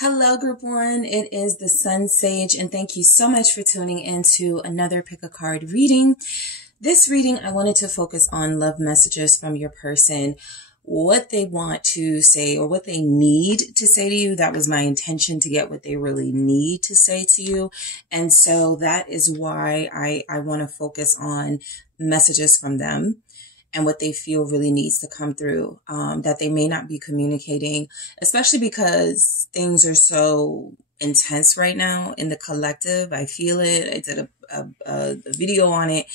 Hello, Group 1. It is the SunSage, and thank you so much for tuning into another Pick a Card reading. This reading, I wanted to focus on love messages from your person, what they want to say or what they need to say to you. That was my intention, to get what they really need to say to you. And so that is why I want to focus on messages from them and what they feel really needs to come through, that they may not be communicating, especially because things are so intense right now in the collective. I feel it. I did a video on it.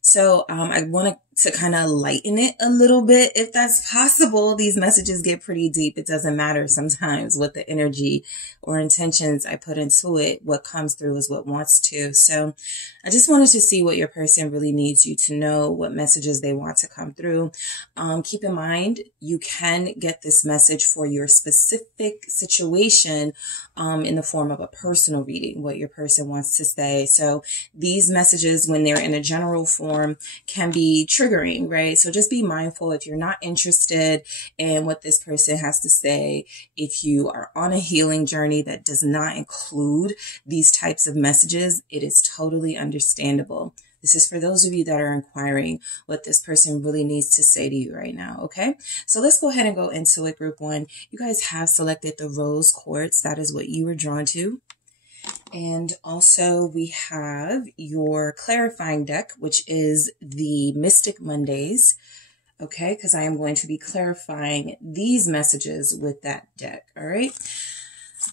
So I want to kind of lighten it a little bit, if that's possible. These messages get pretty deep. It doesn't matter sometimes what the energy or intentions I put into it. What comes through is what wants to. So I just wanted to see what your person really needs you to know, what messages they want to come through. Keep in mind, you can get this message for your specific situation in the form of a personal reading, what your person wants to say. So these messages, when they're in a general form, can be triggering, right? So just be mindful if you're not interested in what this person has to say. If you are on a healing journey that does not include these types of messages, it is totally understandable. This is for those of you that are inquiring what this person really needs to say to you right now, okay? So let's go ahead and go into it, Group 1. You guys have selected the rose quartz. That is what you were drawn to. And also we have your clarifying deck, which is the Mystic Mondays, okay? Because I am going to be clarifying these messages with that deck, all right?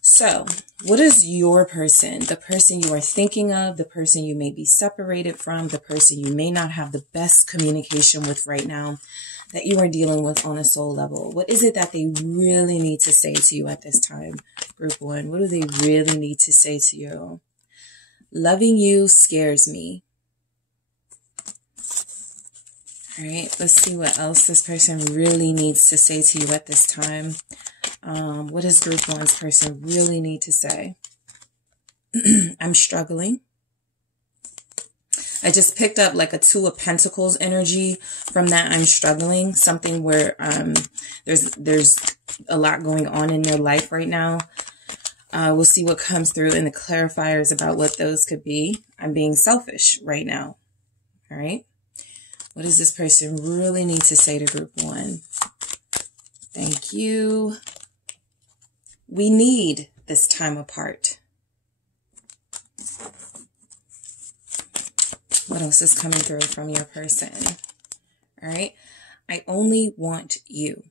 So what is your person, the person you are thinking of, the person you may be separated from, the person you may not have the best communication with right now, that you are dealing with on a soul level? What is it that they really need to say to you at this time, Group 1? What do they really need to say to you? Loving you scares me. All right, let's see what else this person really needs to say to you at this time. What does Group 1's person really need to say? I'm struggling. I just picked up like a Two of Pentacles energy from that. I'm struggling. Something where there's a lot going on in your life right now. We'll see what comes through in the clarifiers about what those could be. I'm being selfish right now. All right. What does this person really need to say to Group 1? Thank you. We need this time apart. What else is coming through from your person? All right. I only want you.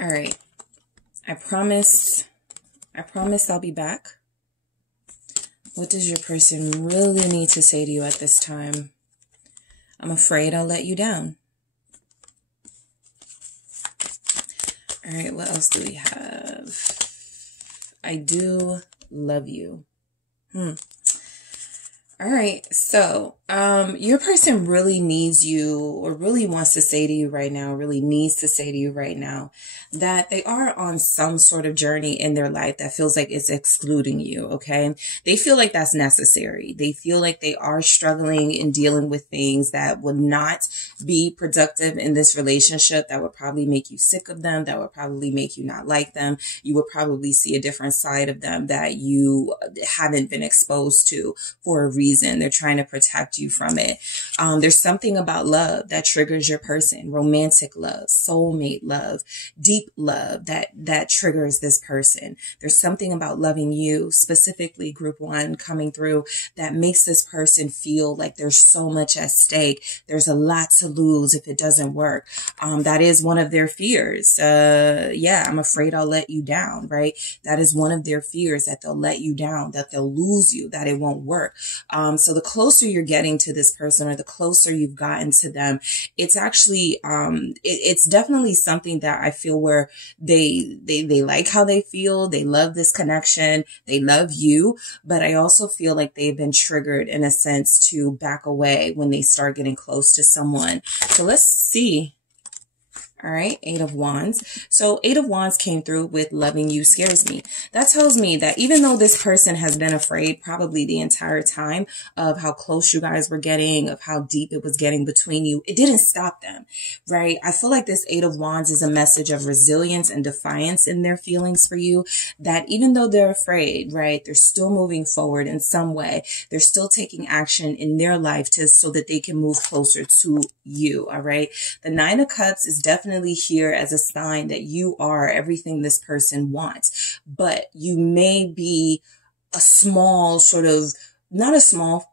All right. I promise I'll be back. What does your person really need to say to you at this time? I'm afraid I'll let you down. All right, what else do we have? I do love you. All right, so your person really needs you, or really wants to say to you right now, really needs to say to you right now, that they are on some sort of journey in their life that feels like it's excluding you, okay? They feel like that's necessary. They feel like they are struggling and dealing with things that would not be productive in this relationship, that would probably make you sick of them, that would probably make you not like them. You would probably see a different side of them that you haven't been exposed to for a reason. They're trying to protect you from it. There's something about love that triggers your person. Romantic love, soulmate love, deep love that triggers this person. There's something about loving you, specifically Group 1, coming through that makes this person feel like there's so much at stake. There's a lot to lose if it doesn't work. That is one of their fears. Yeah, I'm afraid I'll let you down, right? That is one of their fears, that they'll let you down, that they'll lose you, that it won't work. So the closer you're getting to this person, or the closer you've gotten to them, it's actually, it's definitely something that I feel where they like how they feel. They love this connection. They love you, but I also feel like they've been triggered in a sense to back away when they start getting close to someone. So let's see. All right, Eight of Wands. So Eight of Wands came through with loving you scares me. That tells me that even though this person has been afraid probably the entire time of how close you guys were getting, of how deep it was getting between you, it didn't stop them, right? I feel like this Eight of Wands is a message of resilience and defiance in their feelings for you, that even though they're afraid, right, they're still moving forward in some way. They're still taking action in their life so that they can move closer to you, all right? The Nine of Cups is definitely here as a sign that you are everything this person wants, but you may be a small sort of, not a small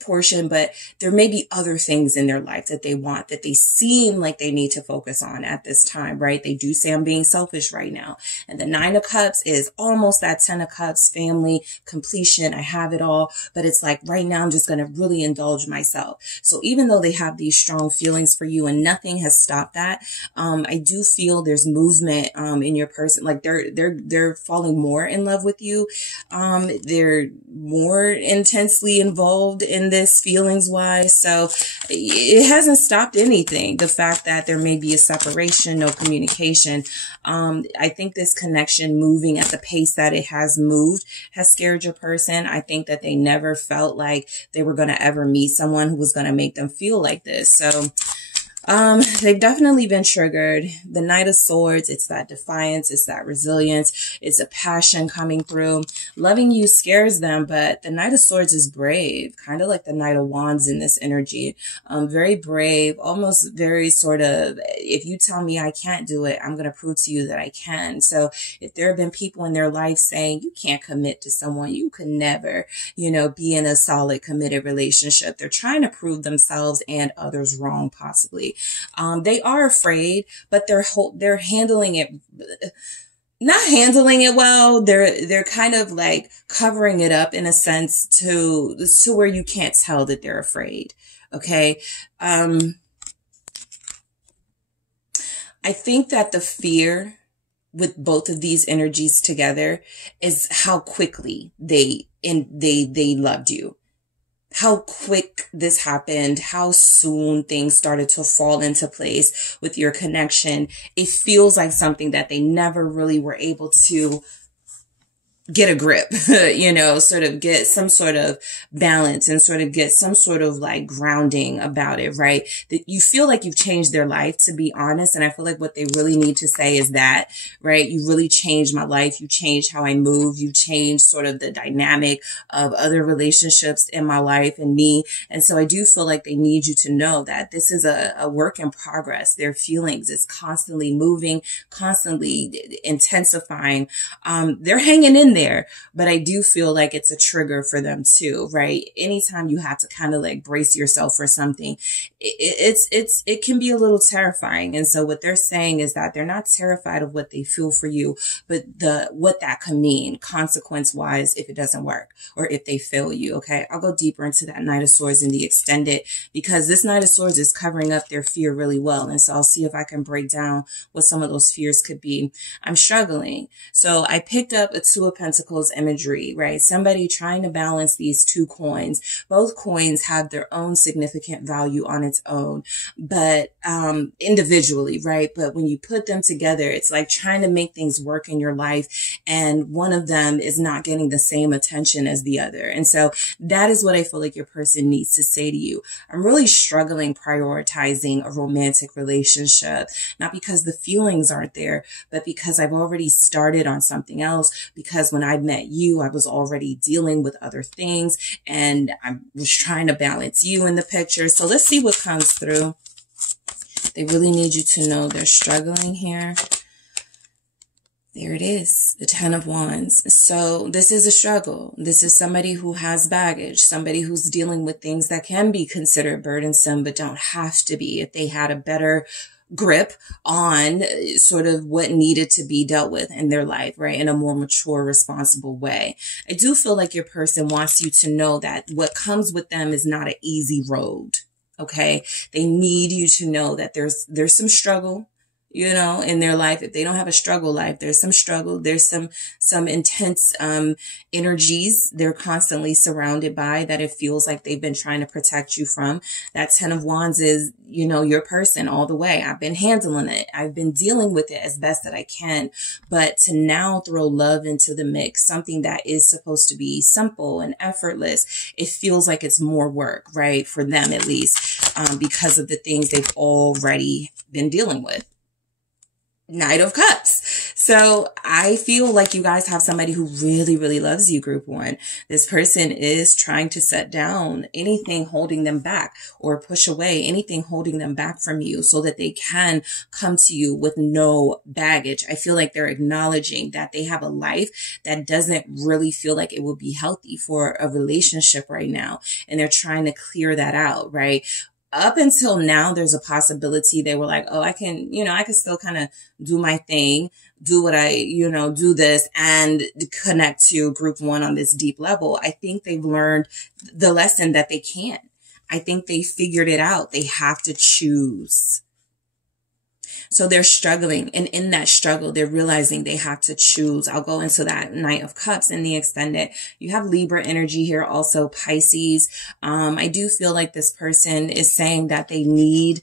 portion, but there may be other things in their life that they want, that they seem like they need to focus on at this time, right? They do say I'm being selfish right now. And the Nine of Cups is almost that Ten of Cups, family, completion. I have it all, but it's like right now I'm just going to really indulge myself. So even though they have these strong feelings for you and nothing has stopped that, I do feel there's movement in your person. Like they're falling more in love with you. They're more intensely involved in this feelings wise. So it hasn't stopped anything. The fact that there may be a separation, no communication. I think this connection moving at the pace that it has moved has scared your person. I think that they never felt like they were going to ever meet someone who was going to make them feel like this. So they've definitely been triggered. The Knight of Swords, it's that defiance, it's that resilience, it's a passion coming through. Loving you scares them, but the Knight of Swords is brave, kind of like the Knight of Wands in this energy. Very brave, almost very sort of, if you tell me I can't do it, I'm going to prove to you that I can. So if there have been people in their life saying you can't commit to someone, you could never, be in a solid committed relationship, they're trying to prove themselves and others wrong possibly. They are afraid, but they're handling it, not handling it well. They're kind of like covering it up in a sense to where you can't tell that they're afraid. Okay. I think that the fear with both of these energies together is how quickly they loved you. How quick this happened, how soon things started to fall into place with your connection. It feels like something that they never really were able to get a grip, sort of get some sort of balance and sort of get some sort of like grounding about it, right? That you feel like you've changed their life, to be honest. And I feel like what they really need to say is that, right? You really changed my life. You changed how I move. You changed sort of the dynamic of other relationships in my life and me. And so I do feel like they need you to know that this is a work in progress. Their feelings is constantly moving, constantly intensifying. They're hanging in there, but I do feel like it's a trigger for them too, right? Anytime you have to kind of like brace yourself for something, it can be a little terrifying. And so what they're saying is that they're not terrified of what they feel for you, but what that can mean consequence wise if it doesn't work or if they fail you. Okay. I'll go deeper into that Knight of Swords in the extended, because this Knight of Swords is covering up their fear really well. And so I'll see if I can break down what some of those fears could be. I'm struggling. So I picked up a Two of Pentacles imagery, right? Somebody trying to balance these two coins. Both coins have their own significant value on its own, but individually, right? But when you put them together, it's like trying to make things work in your life, and one of them is not getting the same attention as the other. And so that is what I feel like your person needs to say to you. I'm really struggling prioritizing a romantic relationship, not because the feelings aren't there, but because I've already started on something else, because when I met you, I was already dealing with other things and I was trying to balance you in the picture. So let's see what comes through. They really need you to know they're struggling here. There it is, the Ten of Wands. So this is a struggle. This is somebody who has baggage, somebody who's dealing with things that can be considered burdensome, but don't have to be if they had a better grip on sort of what needed to be dealt with in their life, right? In a more mature, responsible way. I do feel like your person wants you to know that what comes with them is not an easy road. Okay. They need you to know that there's some struggle. you know, in their life. If they don't have a struggle life, there's some struggle, there's some intense energies they're constantly surrounded by that it feels like they've been trying to protect you from. That 10 of Wands is, you know, your person all the way. I've been handling it. I've been dealing with it as best that I can. But to now throw love into the mix, something that is supposed to be simple and effortless, it feels like it's more work, right? For them at least, because of the things they've already been dealing with. Knight of Cups. So I feel like you guys have somebody who really, really loves you, group one. This person is trying to set down anything holding them back or push away anything holding them back from you so that they can come to you with no baggage. I feel like they're acknowledging that they have a life that doesn't really feel like it would be healthy for a relationship right now. And they're trying to clear that out, right? Up until now, there's a possibility they were like, oh, I can, you know, I can still kind of do my thing, do what I, you know, do this and connect to group one on this deep level. I think they've learned the lesson that they can't. I think they figured it out. They have to choose. So they're struggling. And in that struggle, they're realizing they have to choose. I'll go into that Knight of Cups in the extended. You have Libra energy here, also Pisces. I do feel like this person is saying that they need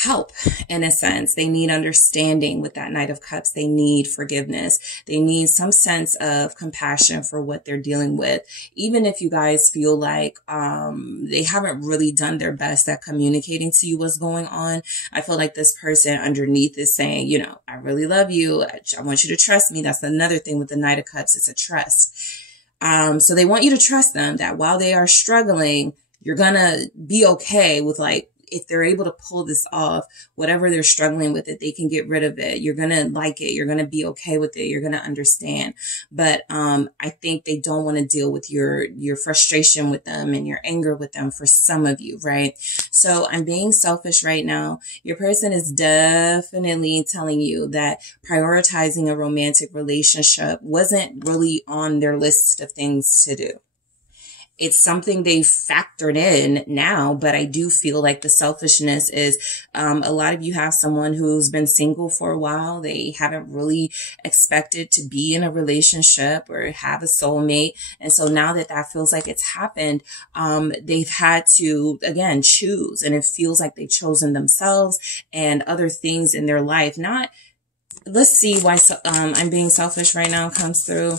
help in a sense. They need understanding with that Knight of Cups. They need forgiveness. They need some sense of compassion for what they're dealing with. Even if you guys feel like they haven't really done their best at communicating to you what's going on, I feel like this person underneath is saying, you know, I really love you. I want you to trust me. That's another thing with the Knight of Cups. It's a trust. So they want you to trust them that while they are struggling, you're gonna be okay with, like, if they're able to pull this off, whatever they're struggling with it, they can get rid of it. You're going to like it. You're going to be okay with it. You're going to understand. But I think they don't want to deal with your frustration with them and your anger with them for some of you, right? So I'm being selfish right now. Your person is definitely telling you that prioritizing a romantic relationship wasn't really on their list of things to do. It's something they've factored in now, but I do feel like the selfishness is, a lot of you have someone who's been single for a while. They haven't really expected to be in a relationship or have a soulmate. And so now that that feels like it's happened, they've had to, again, choose. And it feels like they've chosen themselves and other things in their life. Let's see why I'm being selfish right now comes through.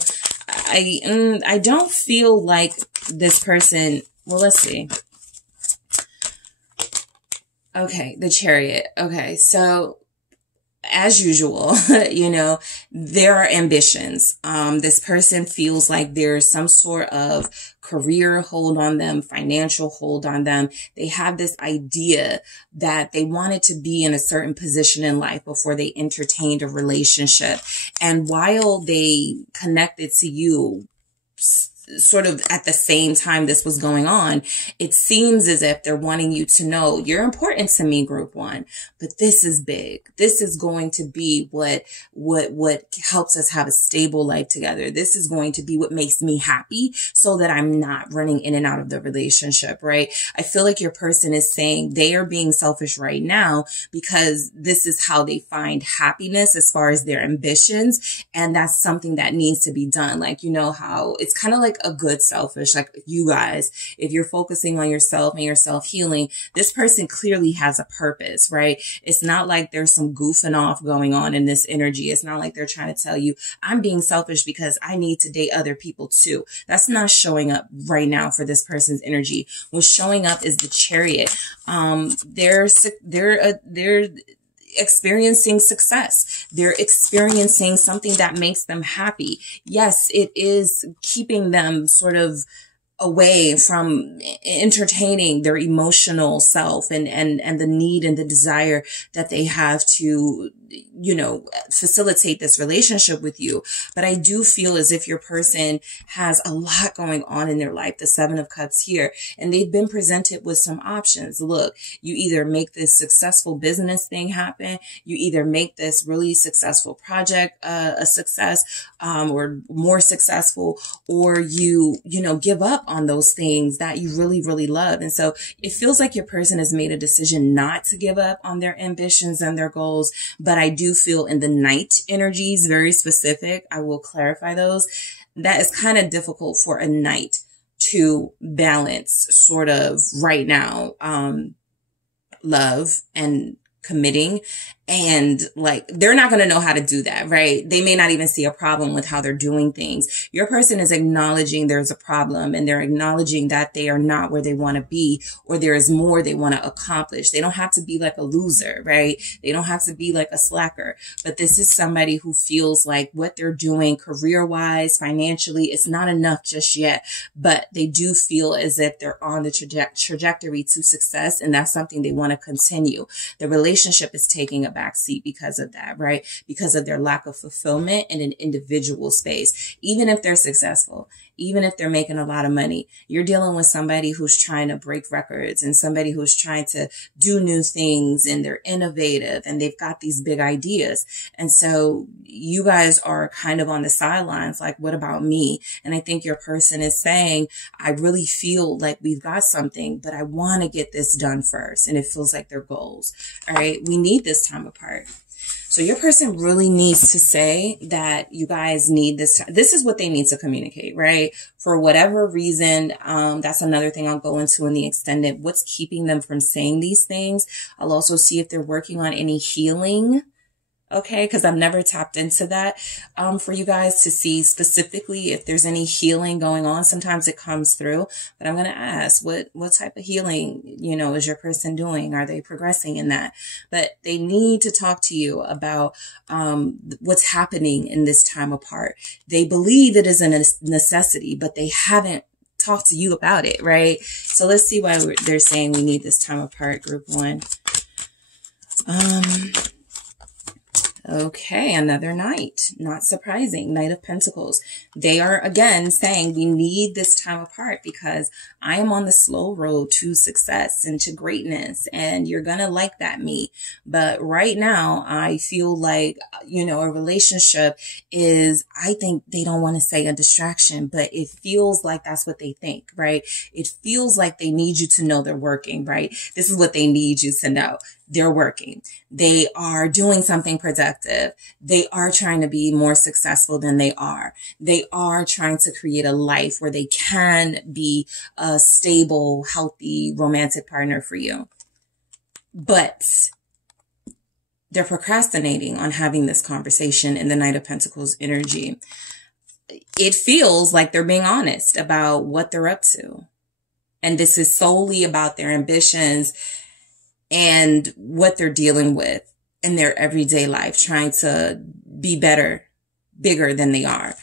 I don't feel like this person, well, let's see. Okay, the Chariot. Okay, so as usual, you know, there are ambitions. This person feels like there's some sort of career hold on them, financial hold on them. They have this idea that they wanted to be in a certain position in life before they entertained a relationship. And while they connected to you, sort of at the same time this was going on, it seems as if they're wanting you to know you're important to me, group one, but this is big. This is going to be what helps us have a stable life together. This is going to be what makes me happy so that I'm not running in and out of the relationship, right? I feel like your person is saying they are being selfish right now because this is how they find happiness as far as their ambitions. And that's something that needs to be done. Like, you know how it's kind of like a good selfish, like you guys, if you're focusing on yourself and your self-healing, this person clearly has a purpose, right? It's not like there's some goofing off going on in this energy. It's not like they're trying to tell you, I'm being selfish because I need to date other people too. That's not showing up right now for this person's energy. What's showing up is the Chariot. They're experiencing success. They're experiencing something that makes them happy. Yes, it is keeping them sort of away from entertaining their emotional self and the need and the desire that they have to you know, facilitate this relationship with you. But I do feel as if your person has a lot going on in their life, the Seven of Cups here, and they've been presented with some options. Look, you either make this successful business thing happen, you either make this really successful project a success, or more successful, or you know, give up on those things that you really, really love. And so it feels like your person has made a decision not to give up on their ambitions and their goals. But I do feel in the Knight energies, very specific, I will clarify those, that is kind of difficult for a Knight to balance sort of right now, love and committing. And like, they're not going to know how to do that, right? They may not even see a problem with how they're doing things. Your person is acknowledging there's a problem, and they're acknowledging that they are not where they want to be, or there is more they want to accomplish. They don't have to be like a loser, right? They don't have to be like a slacker, but this is somebody who feels like what they're doing career-wise, financially, it's not enough just yet, but they do feel as if they're on the trajectory to success, and that's something they want to continue. The relationship is taking a backseat because of that, right? Because of their lack of fulfillment in an individual space. Even if they're successful, even if they're making a lot of money, you're dealing with somebody who's trying to break records and somebody who's trying to do new things, and they're innovative and they've got these big ideas. And so you guys are kind of on the sidelines, like, what about me? And I think your person is saying, I really feel like we've got something, but I want to get this done first. And it feels like their goals. All right. We need this time apart. So your person really needs to say that you guys need this time. This is what they need to communicate, right? For whatever reason, that's another thing I'll go into in the extended. What's keeping them from saying these things? I'll also see if they're working on any healing. Okay, because I've never tapped into that for you guys to see specifically if there's any healing going on. Sometimes it comes through, but I'm going to ask what type of healing, you know, is your person doing? Are they progressing in that? But they need to talk to you about what's happening in this time apart. They believe it is a necessity, but they haven't talked to you about it, right? So let's see why they're saying we need this time apart, group one. Okay, another Knight. Not surprising. Knight of Pentacles. They are, again, saying we need this time apart because I am on the slow road to success and to greatness, and you're going to like that, me. But right now, I feel like, you know, a relationship is, I think they don't want to say a distraction, but it feels like that's what they think, right? It feels like they need you to know they're working, right? This is what they need you to know. They're working. They are doing something productive. They are trying to be more successful than they are. They are trying to create a life where they can be a stable, healthy, romantic partner for you. But they're procrastinating on having this conversation in the Knight of Pentacles energy. It feels like they're being honest about what they're up to. And this is solely about their ambitions and what they're dealing with in their everyday life, trying to be better, bigger than they are.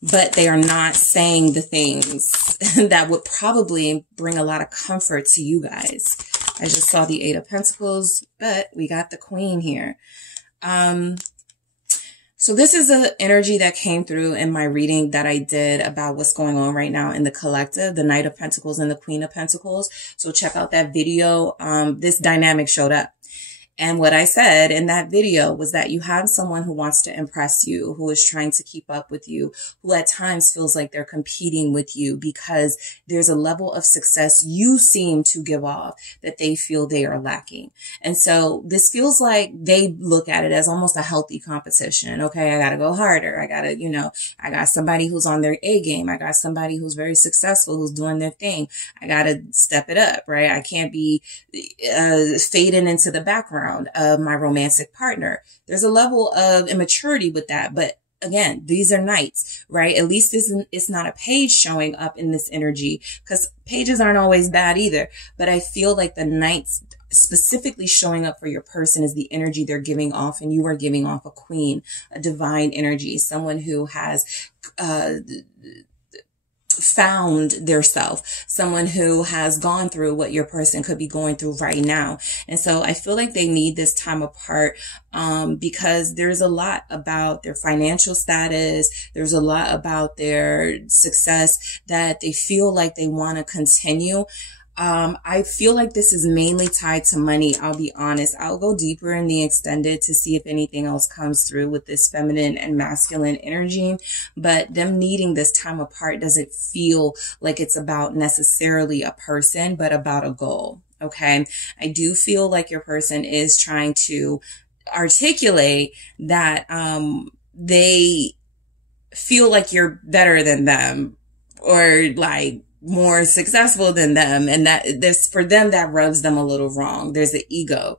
But they are not saying the things that would probably bring a lot of comfort to you guys. I just saw the Eight of Pentacles, but we got the Queen here. So this is an energy that came through in my reading that I did about what's going on right now in the collective, the Knight of Pentacles and the Queen of Pentacles. So check out that video. This dynamic showed up. And what I said in that video was that you have someone who wants to impress you, who is trying to keep up with you, who at times feels like they're competing with you because there's a level of success you seem to give off that they feel they are lacking. And so this feels like they look at it as almost a healthy competition. Okay, I got to go harder. I got to, you know, I got somebody who's on their A game. I got somebody who's very successful, who's doing their thing. I got to step it up, right? I can't be fading into the background of my romantic partner. There's a level of immaturity with that. But again, these are Knights, right? At least it's not a page showing up in this energy, because pages aren't always bad either. But I feel like the Knights specifically showing up for your person is the energy they're giving off, and you are giving off a Queen, a divine energy, someone who has found their self, someone who has gone through what your person could be going through right now. And so I feel like they need this time apart because there's a lot about their financial status. There's a lot about their success that they feel like they want to continue. I feel like this is mainly tied to money. I'll be honest. I'll go deeper in the extended to see if anything else comes through with this feminine and masculine energy. But them needing this time apart doesn't feel like it's about necessarily a person, but about a goal. Okay. I do feel like your person is trying to articulate that, they feel like you're better than them, or like more successful than them. And that this, for them, that rubs them a little wrong. There's an ego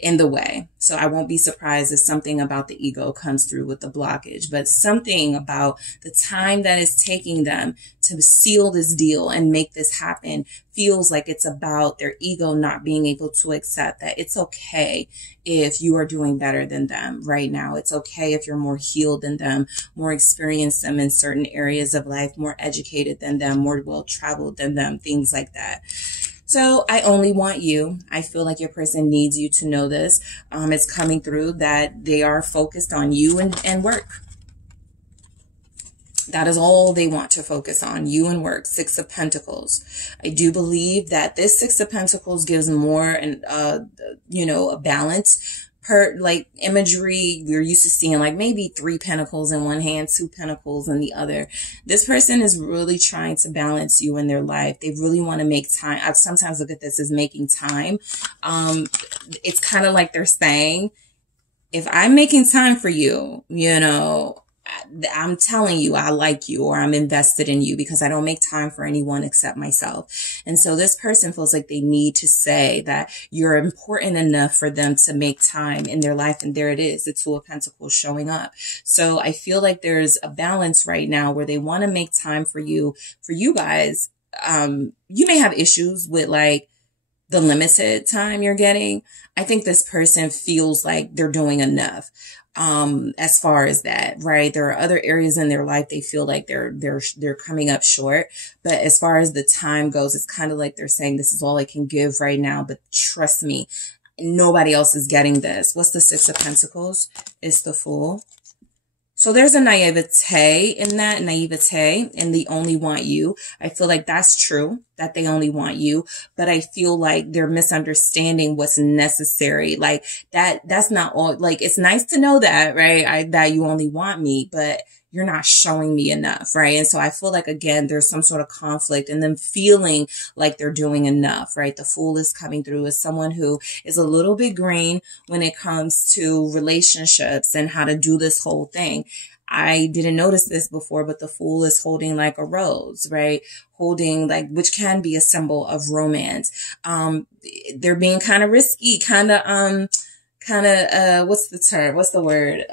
in the way. So I won't be surprised if something about the ego comes through with the blockage, but something about the time that is taking them to seal this deal and make this happen feels like it's about their ego not being able to accept that it's okay if you are doing better than them right now. It's okay if you're more healed than them, more experienced than them in certain areas of life, more educated than them, more well-traveled than them, things like that. So I only want you. I feel like your person needs you to know this. It's coming through that they are focused on you and work. That is all they want to focus on, you and work. Six of Pentacles. I do believe that this Six of Pentacles gives more and, a balance. Like imagery, we're used to seeing like maybe 3 pentacles in one hand, 2 pentacles in the other. This person is really trying to balance you in their life. They really want to make time. I sometimes look at this as making time. It's kind of like they're saying, if I'm making time for you, I'm telling you I like you, or I'm invested in you, because I don't make time for anyone except myself. And so this person feels like they need to say that you're important enough for them to make time in their life. And there it is, the Two of Pentacles showing up. So I feel like there's a balance right now where they want to make time for you guys. You may have issues with like the limited time you're getting. I think this person feels like they're doing enough. As far as that, right? There are other areas in their life they feel like they're coming up short. But as far as the time goes, it's kind of like they're saying, this is all I can give right now. But trust me, nobody else is getting this. What's the Six of Pentacles? It's the Fool. So there's a naivete in that, and they only want you. I feel like that's true, that they only want you, but I feel like they're misunderstanding what's necessary. Like that's not all, like, it's nice to know that, right? That you only want me, but you're not showing me enough, right? And so I feel like, again, there's some sort of conflict and them feeling like they're doing enough, right? The Fool is coming through as someone who is a little bit green when it comes to relationships and how to do this whole thing. I didn't notice this before, but the Fool is holding like a rose, right? Holding like, which can be a symbol of romance. They're being kind of risky, what's the term? What's the word?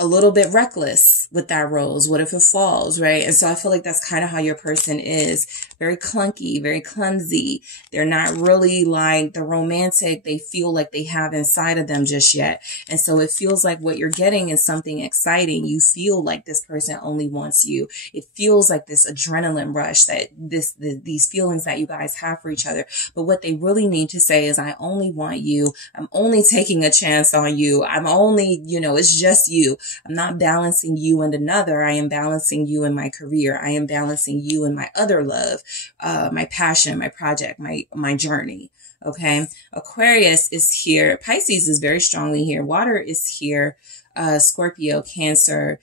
A little bit reckless with that rose. What if it falls, right? And so I feel like that's kind of how your person is. Very clunky, very clumsy. They're not really like the romantic they feel like they have inside of them just yet. And so it feels like what you're getting is something exciting. You feel like this person only wants you. It feels like this adrenaline rush, that these feelings that you guys have for each other. But what they really need to say is, I only want you. I'm only taking a chance on you. I'm only, it's just you. I'm not balancing you and another. I am balancing you in my career. I am balancing you in my other love, my passion, my project, my journey. Okay. Aquarius is here. Pisces is very strongly here. Water is here. Scorpio, Cancer,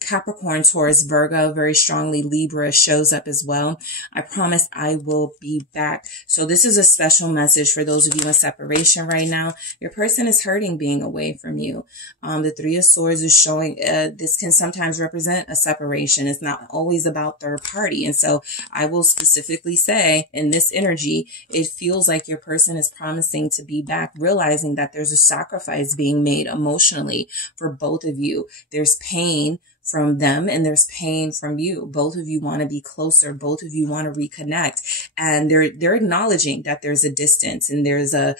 Capricorn, Taurus, Virgo, very strongly. Libra shows up as well. I promise I will be back. So this is a special message for those of you in separation right now. Your person is hurting being away from you. The Three of Swords is showing, this can sometimes represent a separation. It's not always about third party. And so I will specifically say, in this energy, it feels like your person is promising to be back, realizing that there's a sacrifice being made emotionally for both of you. There's pain from them and there's pain from you. Both of you want to be closer. Both of you want to reconnect. And they're acknowledging that there's a distance and there's a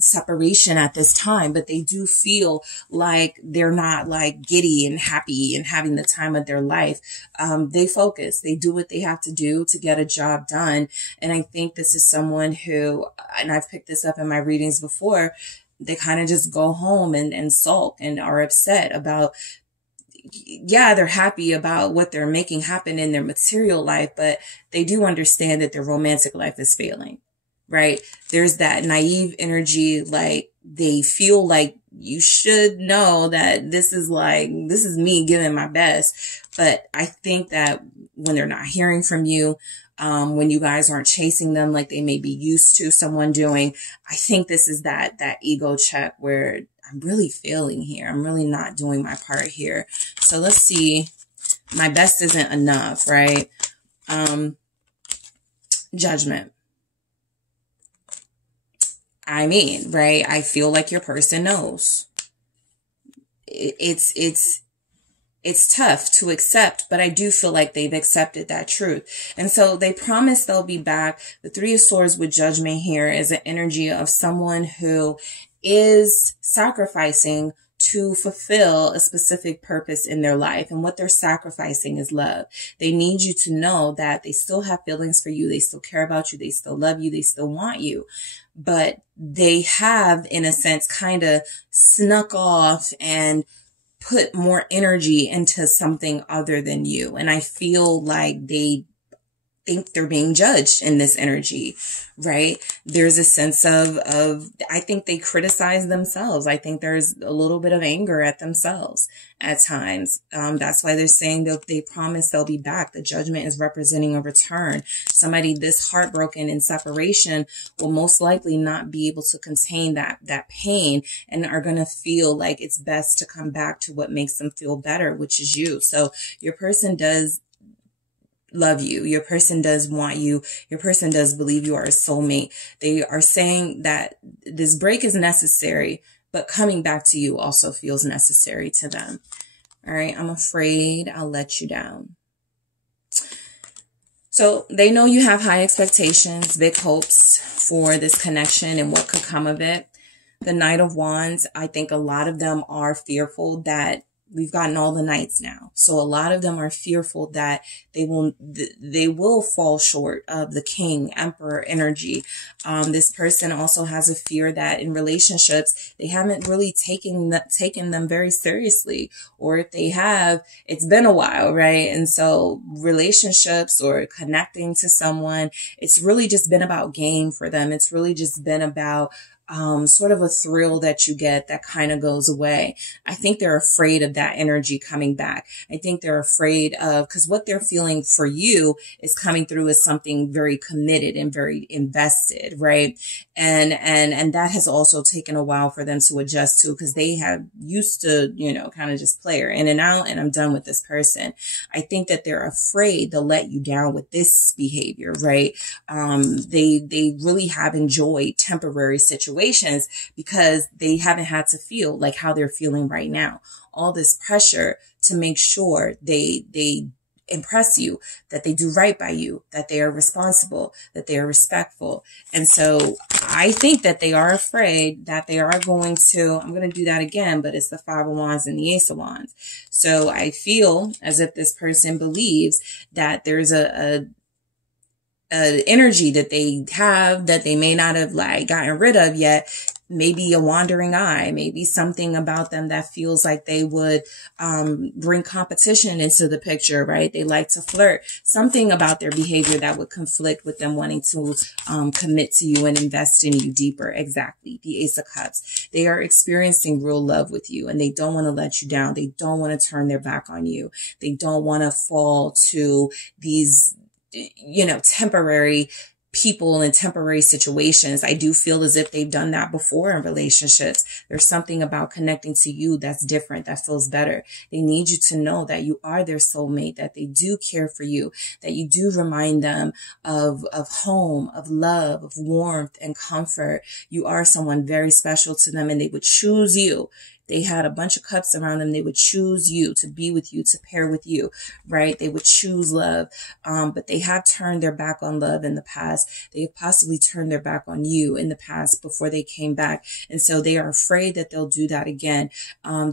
separation at this time, but they do feel like they're not like giddy and happy and having the time of their life. They focus, they do what they have to do to get a job done. And I think this is someone who, and I've picked this up in my readings before, they kind of just go home and sulk and are upset about, yeah, they're happy about what they're making happen in their material life, but they do understand that their romantic life is failing, right? There's that naive energy, like they feel like you should know that this is me giving my best. But I think that when they're not hearing from you, when you guys aren't chasing them like they may be used to someone doing, I think this is that ego check where I'm really failing here. I'm really not doing my part here. So let's see. My best isn't enough, right? Judgment. I mean, right? I feel like your person knows. It's tough to accept, but I do feel like they've accepted that truth. And so they promise they'll be back. The Three of Swords with Judgment here is an energy of someone who is sacrificing to fulfill a specific purpose in their life. And what they're sacrificing is love. They need you to know that they still have feelings for you. They still care about you. They still love you. They still want you. But they have, in a sense, kind of snuck off and put more energy into something other than you. And I feel like they think they're being judged in this energy, right? There's a sense of, I think they criticize themselves. I think there's a little bit of anger at themselves at times. That's why they're saying that they promise they'll be back. The Judgment is representing a return. Somebody this heartbroken in separation will most likely not be able to contain that pain and are going to feel like it's best to come back to what makes them feel better, which is you. So your person does love you. Your person does want you. Your person does believe you are a soulmate. They are saying that this break is necessary, but coming back to you also feels necessary to them. All right. I'm afraid I'll let you down. So they know you have high expectations, big hopes for this connection and what could come of it. The Knight of Wands, I think a lot of them are fearful that we've gotten all the knights now. So a lot of them are fearful that they will fall short of the king, emperor energy. This person also has a fear that in relationships, they haven't really taken them very seriously. Or if they have, it's been a while, right? And so relationships or connecting to someone, it's really just been about game for them. It's really just been about sort of a thrill that you get that kind of goes away. I think they're afraid of that energy coming back. I think they're afraid of, because what they're feeling for you is coming through as something very committed and very invested, right? And that has also taken a while for them to adjust to, because they have used to, kind of just play her in and out and I'm done with this person. I think that they're afraid to let you down with this behavior, right? They really have enjoyed temporary situations because they haven't had to feel like how they're feeling right now. All this pressure to make sure they impress you, that they do right by you, that they are responsible, that they are respectful. And so I think that they are afraid that they are going to, I'm going to do that again, but it's the Five of Wands and the Ace of Wands. So I feel as if this person believes that there's a energy that they have that they may not have gotten rid of yet. Maybe a wandering eye, maybe something about them that feels like they would bring competition into the picture, right? They like to flirt. Something about their behavior that would conflict with them wanting to commit to you and invest in you deeper. Exactly. The Ace of Cups. They are experiencing real love with you and they don't want to let you down. They don't want to turn their back on you. They don't want to fall to these temporary people and temporary situations. I do feel as if they've done that before in relationships. There's something about connecting to you that's different, that feels better. They need you to know that you are their soulmate, that they do care for you, that you do remind them of home, of love, of warmth and comfort. You are someone very special to them and they would choose you They had a bunch of cups around them. They would choose you, to be with you, to pair with you, right? They would choose love. But they have turned their back on love in the past. They have possibly turned their back on you in the past before they came back. And so they are afraid that they'll do that again.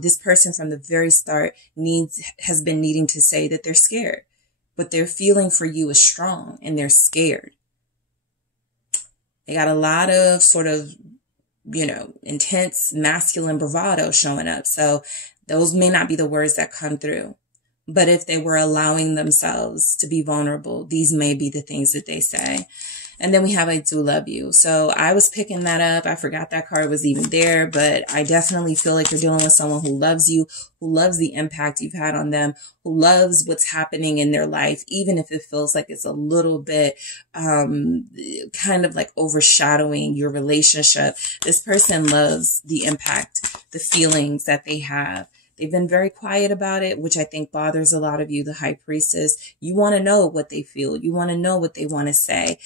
This person from the very start has been needing to say that they're scared, but their feeling for you is strong and they're scared. They got a lot of sort of, intense masculine bravado showing up. So those may not be the words that come through. But if they were allowing themselves to be vulnerable, these may be the things that they say. And then we have I do love you. So I was picking that up. I forgot that card was even there, but I definitely feel like you're dealing with someone who loves you, who loves the impact you've had on them, who loves what's happening in their life, even if it feels like it's a little bit kind of like overshadowing your relationship. This person loves the impact, the feelings that they have. They've been very quiet about it, which I think bothers a lot of you, the High Priestess. You want to know what they feel. You want to know what they want to say.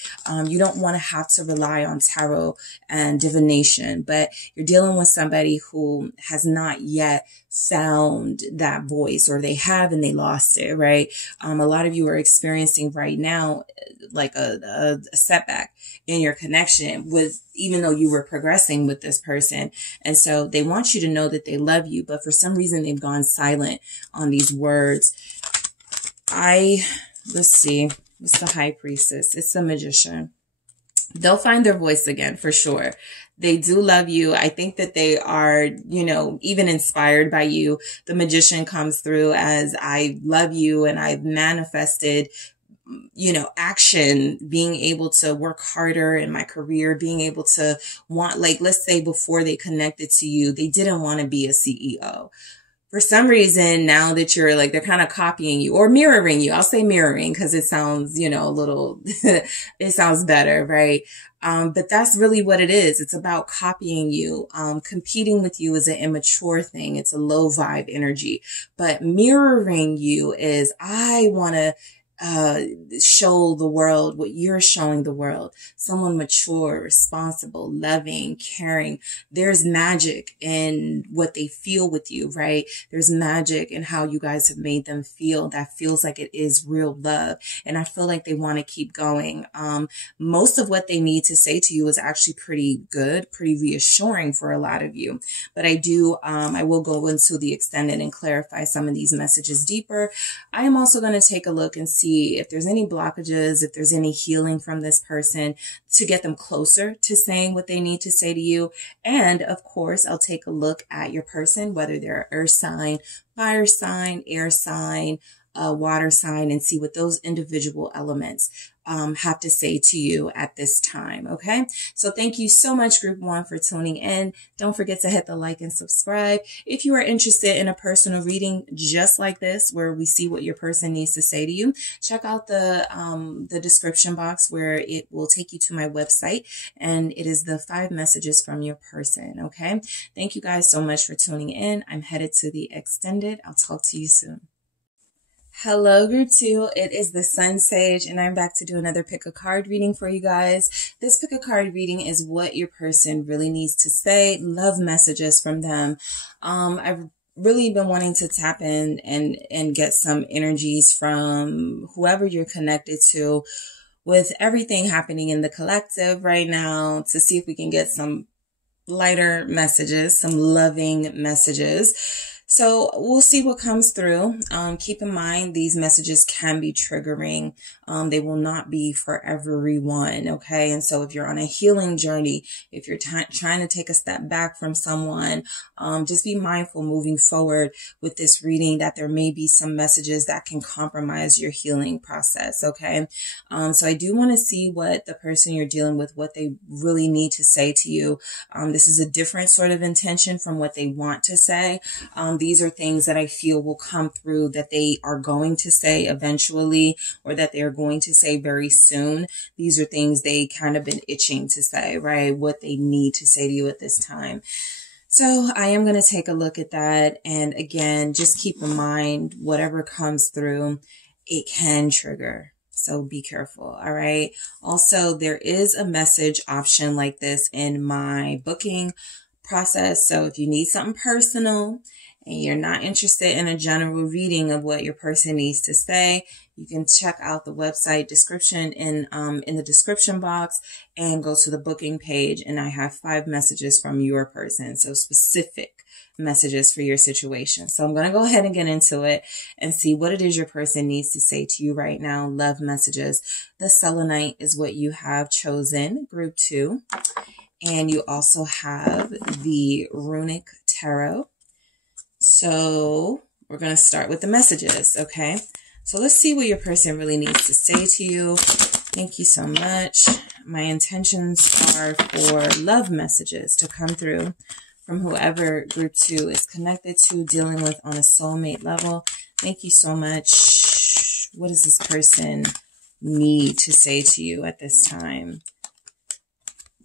You don't want to have to rely on tarot and divination, but you're dealing with somebody who has not yet found that voice, or they have and they lost it, right? A lot of you are experiencing right now like a setback in your connection with, even though you were progressing with this person. And so they want you to know that they love you, but for some reason they've gone silent on these words. Let's see, it's the High Priestess. It's the Magician. They'll find their voice again for sure. They do love you. I think that they are, even inspired by you. The Magician comes through as I love you and I've manifested, action, being able to work harder in my career, being able to want, like, let's say before they connected to you, they didn't want to be a CEO. For some reason, now that you're like, they're kind of copying you or mirroring you. I'll say mirroring because it sounds, a little, it sounds better, right? But that's really what it is. It's about copying you. Competing with you is an immature thing. It's a low vibe energy, but mirroring you is, I want to show the world what you're showing the world. Someone mature, responsible, loving, caring. There's magic in what they feel with you, right? There's magic in how you guys have made them feel. That feels like it is real love. And I feel like they want to keep going. Most of what they need to say to you is actually pretty good, pretty reassuring for a lot of you. But I will go into the extended and clarify some of these messages deeper. I am also going to take a look and see if there's any blockages, if there's any healing from this person to get them closer to saying what they need to say to you. And of course, I'll take a look at your person, whether they're earth sign, fire sign, air sign, water sign, and see what those individual elements have to say to you at this time. Okay. So thank you so much, Group 1, for tuning in. Don't forget to hit the like and subscribe. If you are interested in a personal reading just like this, where we see what your person needs to say to you, check out the description box where it will take you to my website, and it is the 5 messages from your person. Okay. Thank you guys so much for tuning in. I'm headed to the extended. I'll talk to you soon. Hello, Group 2. It is the SunSage, and I'm back to do another pick a card reading for you guys. This pick a card reading is what your person really needs to say, love messages from them. I've really been wanting to tap in and get some energies from whoever you're connected to with everything happening in the collective right now, to see if we can get some lighter messages, some loving messages. So we'll see what comes through. Keep in mind, these messages can be triggering. They will not be for everyone. Okay. And so if you're on a healing journey, if you're trying to take a step back from someone, just be mindful moving forward with this reading that there may be some messages that can compromise your healing process. Okay. So I do want to see what the person you're dealing with, what they really need to say to you. This is a different sort of intention from what they want to say. These are things that I feel will come through that they are going to say eventually, or that they are going to say very soon. These are things they kind of been itching to say, right? What they need to say to you at this time. So I am going to take a look at that. And again, just keep in mind, whatever comes through, it can trigger. So be careful. All right. Also, there is a message option like this in my booking process. So if you need something personal and you're not interested in a general reading of what your person needs to say, you can check out the website description in the description box and go to the booking page. And I have 5 messages from your person. So specific messages for your situation. So I'm going to go ahead and get into it and see what it is your person needs to say to you right now. Love messages. The selenite is what you have chosen, group 2. And you also have the runic tarot. So we're going to start with the messages. Okay. So let's see what your person really needs to say to you. Thank you so much. My intentions are for love messages to come through from whoever group 2 is connected to, dealing with on a soulmate level. Thank you so much. What does this person need to say to you at this time?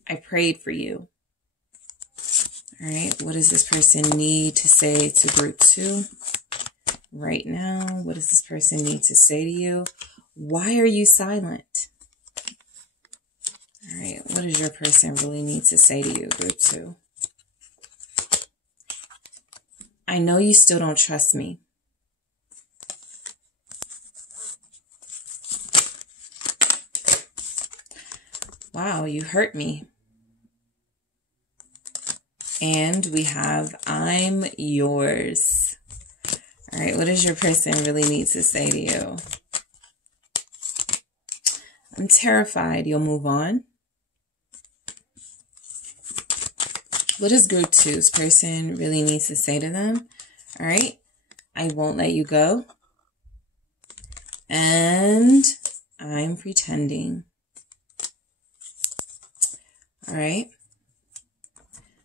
I prayed for you. All right. What does this person need to say to group 2? Right now, what does this person need to say to you? Why are you silent? All right, what does your person really need to say to you, group 2? I know you still don't trust me. Wow, you hurt me. And we have, I'm yours. All right, what does your person really need to say to you? I'm terrified you'll move on. What does group 2's person really need to say to them? All right, I won't let you go. And I'm pretending. All right.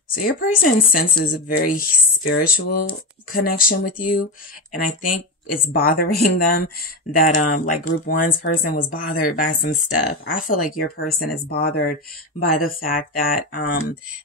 So your person senses a very spiritual connection with you. And I think it's bothering them that, like group 1's person was bothered by some stuff. I feel like your person is bothered by the fact that,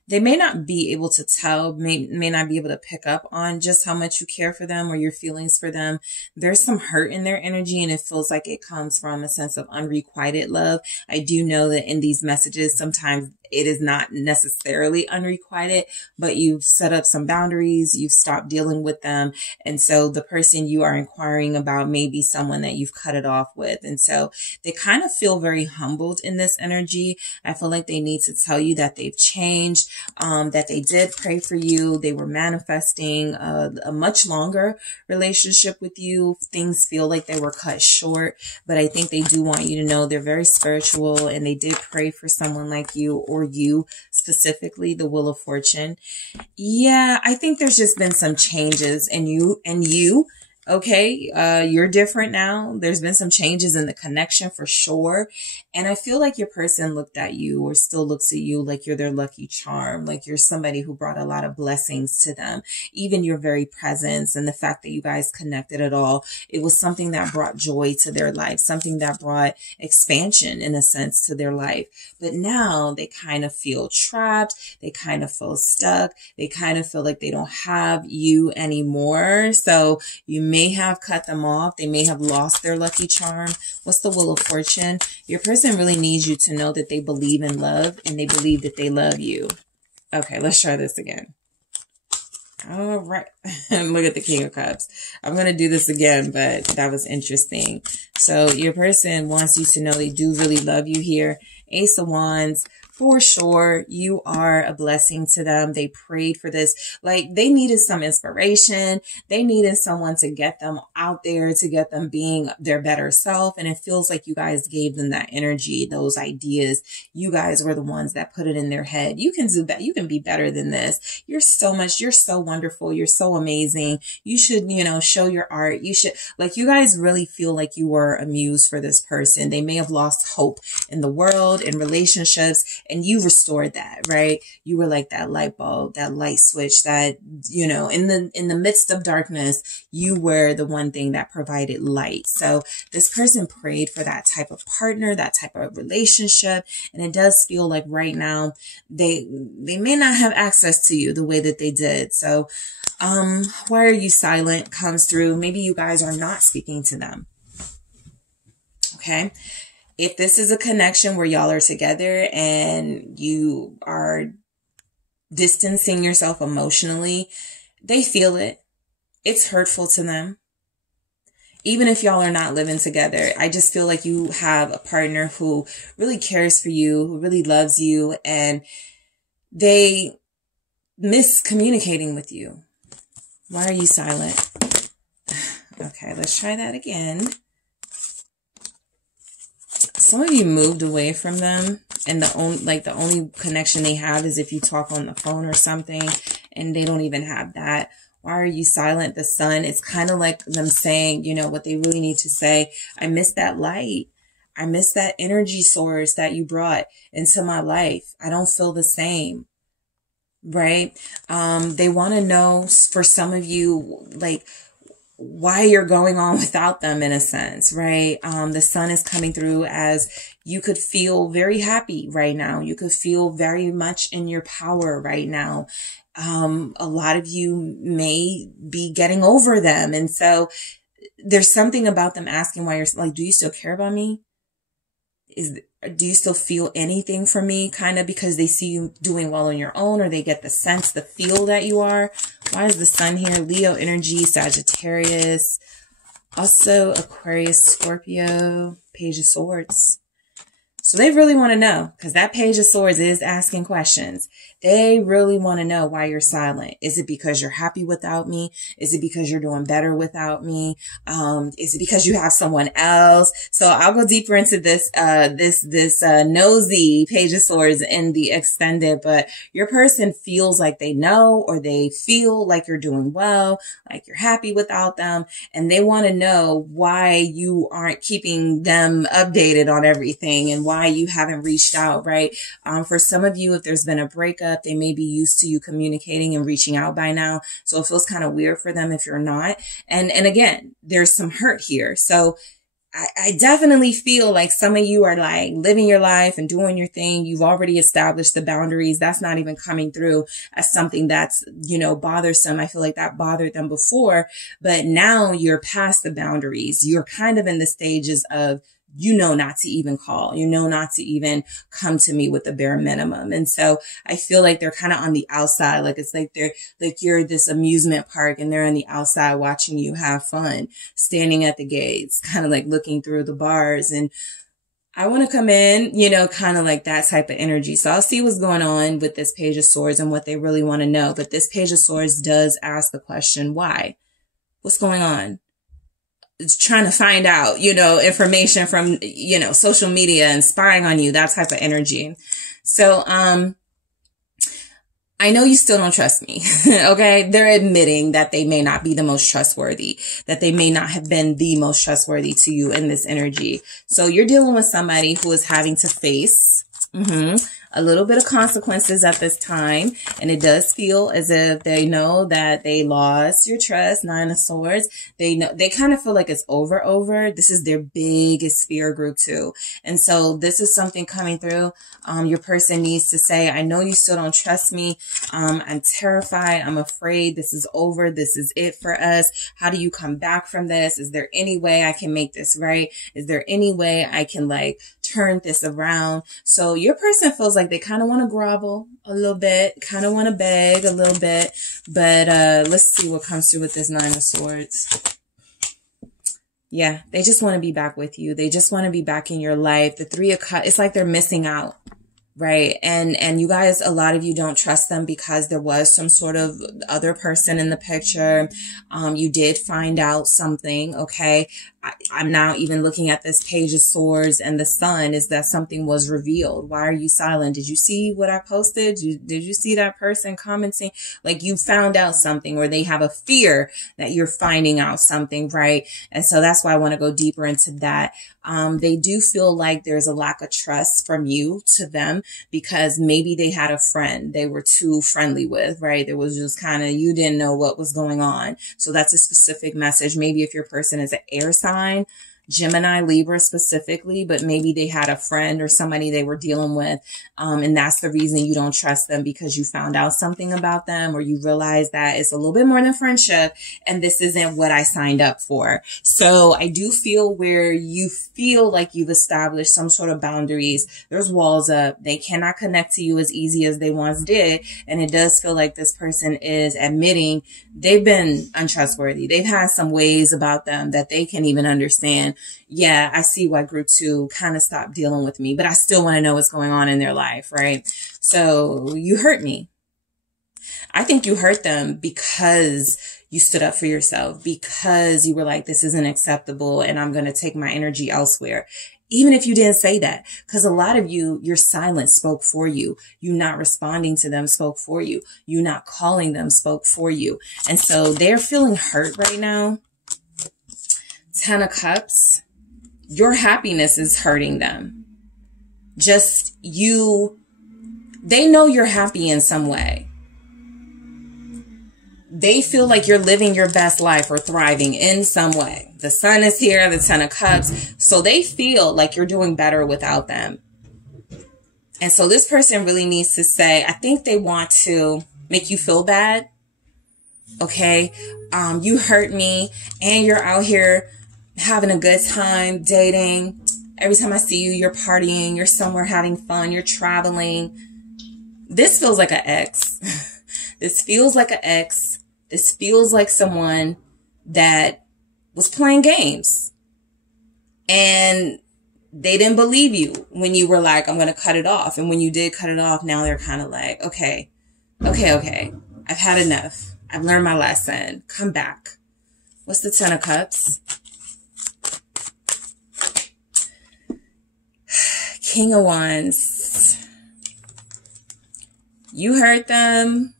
they may not be able to tell, may not be able to pick up on just how much you care for them or your feelings for them. There's some hurt in their energy, and it feels like it comes from a sense of unrequited love. I do know that in these messages, sometimes it is not necessarily unrequited, but you've set up some boundaries, you've stopped dealing with them. And so the person you are inquiring about may be someone that you've cut it off with. And so they kind of feel very humbled in this energy. I feel like they need to tell you that they've changed, that they did pray for you. They were manifesting a much longer relationship with you. Things feel like they were cut short, but I think they do want you to know they're very spiritual and they did pray for someone like you, or you specifically, the Wheel of Fortune. Yeah, I think there's just been some changes in you. Okay, you're different now. There's been some changes in the connection for sure. And I feel like your person looked at you or still looks at you like you're their lucky charm, like you're somebody who brought a lot of blessings to them. Even your very presence and the fact that you guys connected at all, it was something that brought joy to their life, something that brought expansion in a sense to their life. But now they kind of feel trapped. They kind of feel stuck. They kind of feel like they don't have you anymore. So you may have cut them off. They may have lost their lucky charm. What's the Wheel of Fortune? Your person really needs you to know that they believe in love and they believe that they love you. Okay, let's try this again. All right. Look at the King of Cups. I'm going to do this again, but that was interesting. So your person wants you to know they do really love you here. Ace of Wands. For sure, you are a blessing to them. They prayed for this. Like, they needed some inspiration. They needed someone to get them out there, to get them being their better self. And it feels like you guys gave them that energy, those ideas. You guys were the ones that put it in their head. You can do that. You can be better than this. You're so wonderful. You're so amazing. You should, show your art. You should, like, you guys really feel like you were a muse for this person. They may have lost hope in the world, in relationships, and you restored that, right? You were like that light bulb, that light switch that, in the midst of darkness, you were the one thing that provided light. So this person prayed for that type of partner, that type of relationship. And it does feel like right now they may not have access to you the way that they did. So, why are you silent comes through. Maybe you guys are not speaking to them. Okay. If this is a connection where y'all are together and you are distancing yourself emotionally, they feel it. It's hurtful to them. Even if y'all are not living together, I just feel like you have a partner who really cares for you, who really loves you, and they miss communicating with you. Why are you silent? Okay, let's try that again. Some of you moved away from them, and the only connection they have is if you talk on the phone or something, and they don't even have that. Why are you silent? The sun, it's kind of like them saying, you know, what they really need to say. I miss that light. I miss that energy source that you brought into my life. I don't feel the same. Right? They want to know, for some of you, like, why you're going on without them, in a sense, right? The sun is coming through as you could feel very happy right now. You could feel very much in your power right now. A lot of you may be getting over them. And so there's something about them asking why you're like, do you still care about me? Do you still feel anything from me? Kind of because they see you doing well on your own, or they get the sense, the feel that you are. Why is the sun here? Leo energy, Sagittarius, also Aquarius, Scorpio, Page of Swords. So they really want to know, because that Page of Swords is asking questions. They really want to know why you're silent. Is it because you're happy without me? Is it because you're doing better without me? Is it because you have someone else? So I'll go deeper into this nosy Page of Swords in the extended, but your person feels like they know, or they feel like you're doing well, like you're happy without them. And they want to know why you aren't keeping them updated on everything, and why you haven't reached out, right? For some of you, if there's been a breakup, they may be used to you communicating and reaching out by now. So it feels kind of weird for them if you're not. And again, there's some hurt here. So I definitely feel like some of you are like living your life and doing your thing. You've already established the boundaries. That's not even coming through as something that's, you know, bothersome. I feel like that bothered them before, but now you're past the boundaries. You're kind of in the stages of, you know, not to even call, you know, not to even come to me with the bare minimum. And so I feel like they're kind of on the outside. Like it's like they're like, you're at this amusement park and they're on the outside watching you have fun, standing at the gates, kind of like looking through the bars. And I want to come in, you know, kind of like that type of energy. So I'll see what's going on with this Page of Swords and what they really want to know. But this Page of Swords does ask the question, why? What's going on? It's trying to find out, you know, information from, you know, social media and spying on you, that type of energy. So, I know you still don't trust me. Okay. They're admitting that they may not be the most trustworthy, that they may not have been the most trustworthy to you in this energy. So you're dealing with somebody who is having to face, a little bit of consequences at this time. And it does feel as if they know that they lost your trust. Nine of Swords. They know, they kind of feel like it's over. This is their biggest fear group too. And so this is something coming through. Your person needs to say, I know you still don't trust me. I'm terrified. I'm afraid this is over. This is it for us. How do you come back from this? Is there any way I can make this right? Is there any way I can like turn this around? So your person feels like they kind of want to grovel a little bit, kind of want to beg a little bit, but let's see what comes through with this Nine of Swords. Yeah, they just want to be back with you. They just want to be back in your life. The Three of Cups, it's like they're missing out. Right. And you guys, a lot of you don't trust them because there was some sort of other person in the picture. You did find out something. Okay. I'm now even looking at this Page of Swords and the Sun, is that something was revealed. Why are you silent? Did you see what I posted? Did you see that person commenting? Like you found out something, or they have a fear that you're finding out something, right? And so that's why I want to go deeper into that. They do feel like there's a lack of trust from you to them because maybe they had a friend they were too friendly with, right? There was just kind of, you didn't know what was going on. So that's a specific message. Maybe if your person is an air sign, Gemini, Libra specifically, but maybe they had a friend or somebody they were dealing with. And that's the reason you don't trust them, because you found out something about them, or you realize that it's a little bit more than friendship and this isn't what I signed up for. So I do feel where you feel like you've established some sort of boundaries. There's walls up. They cannot connect to you as easy as they once did. And it does feel like this person is admitting they've been untrustworthy. They've had some ways about them that they can't even understand. Yeah, I see why group 2 kind of stopped dealing with me, but I still want to know what's going on in their life, right? So you hurt me. I think you hurt them because you stood up for yourself, because you were like, this isn't acceptable and I'm going to take my energy elsewhere. Even if you didn't say that, because a lot of you, your silence spoke for you. You not responding to them spoke for you. You not calling them spoke for you. And so they're feeling hurt right now. 10 of Cups. Your happiness is hurting them. Just you, they know you're happy in some way. They feel like you're living your best life or thriving in some way. The Sun is here, the 10 of Cups. So they feel like you're doing better without them. And so this person really needs to say, I think they want to make you feel bad. Okay. You hurt me and you're out here having a good time, dating. Every time I see you, you're partying, you're somewhere having fun, you're traveling. This feels like an ex. This feels like an ex. This feels like someone that was playing games and they didn't believe you when you were like, I'm going to cut it off. And when you did cut it off, now they're kind of like, okay. I've had enough. I've learned my lesson. Come back. What's the 10 of Cups? King of Wands. You hurt them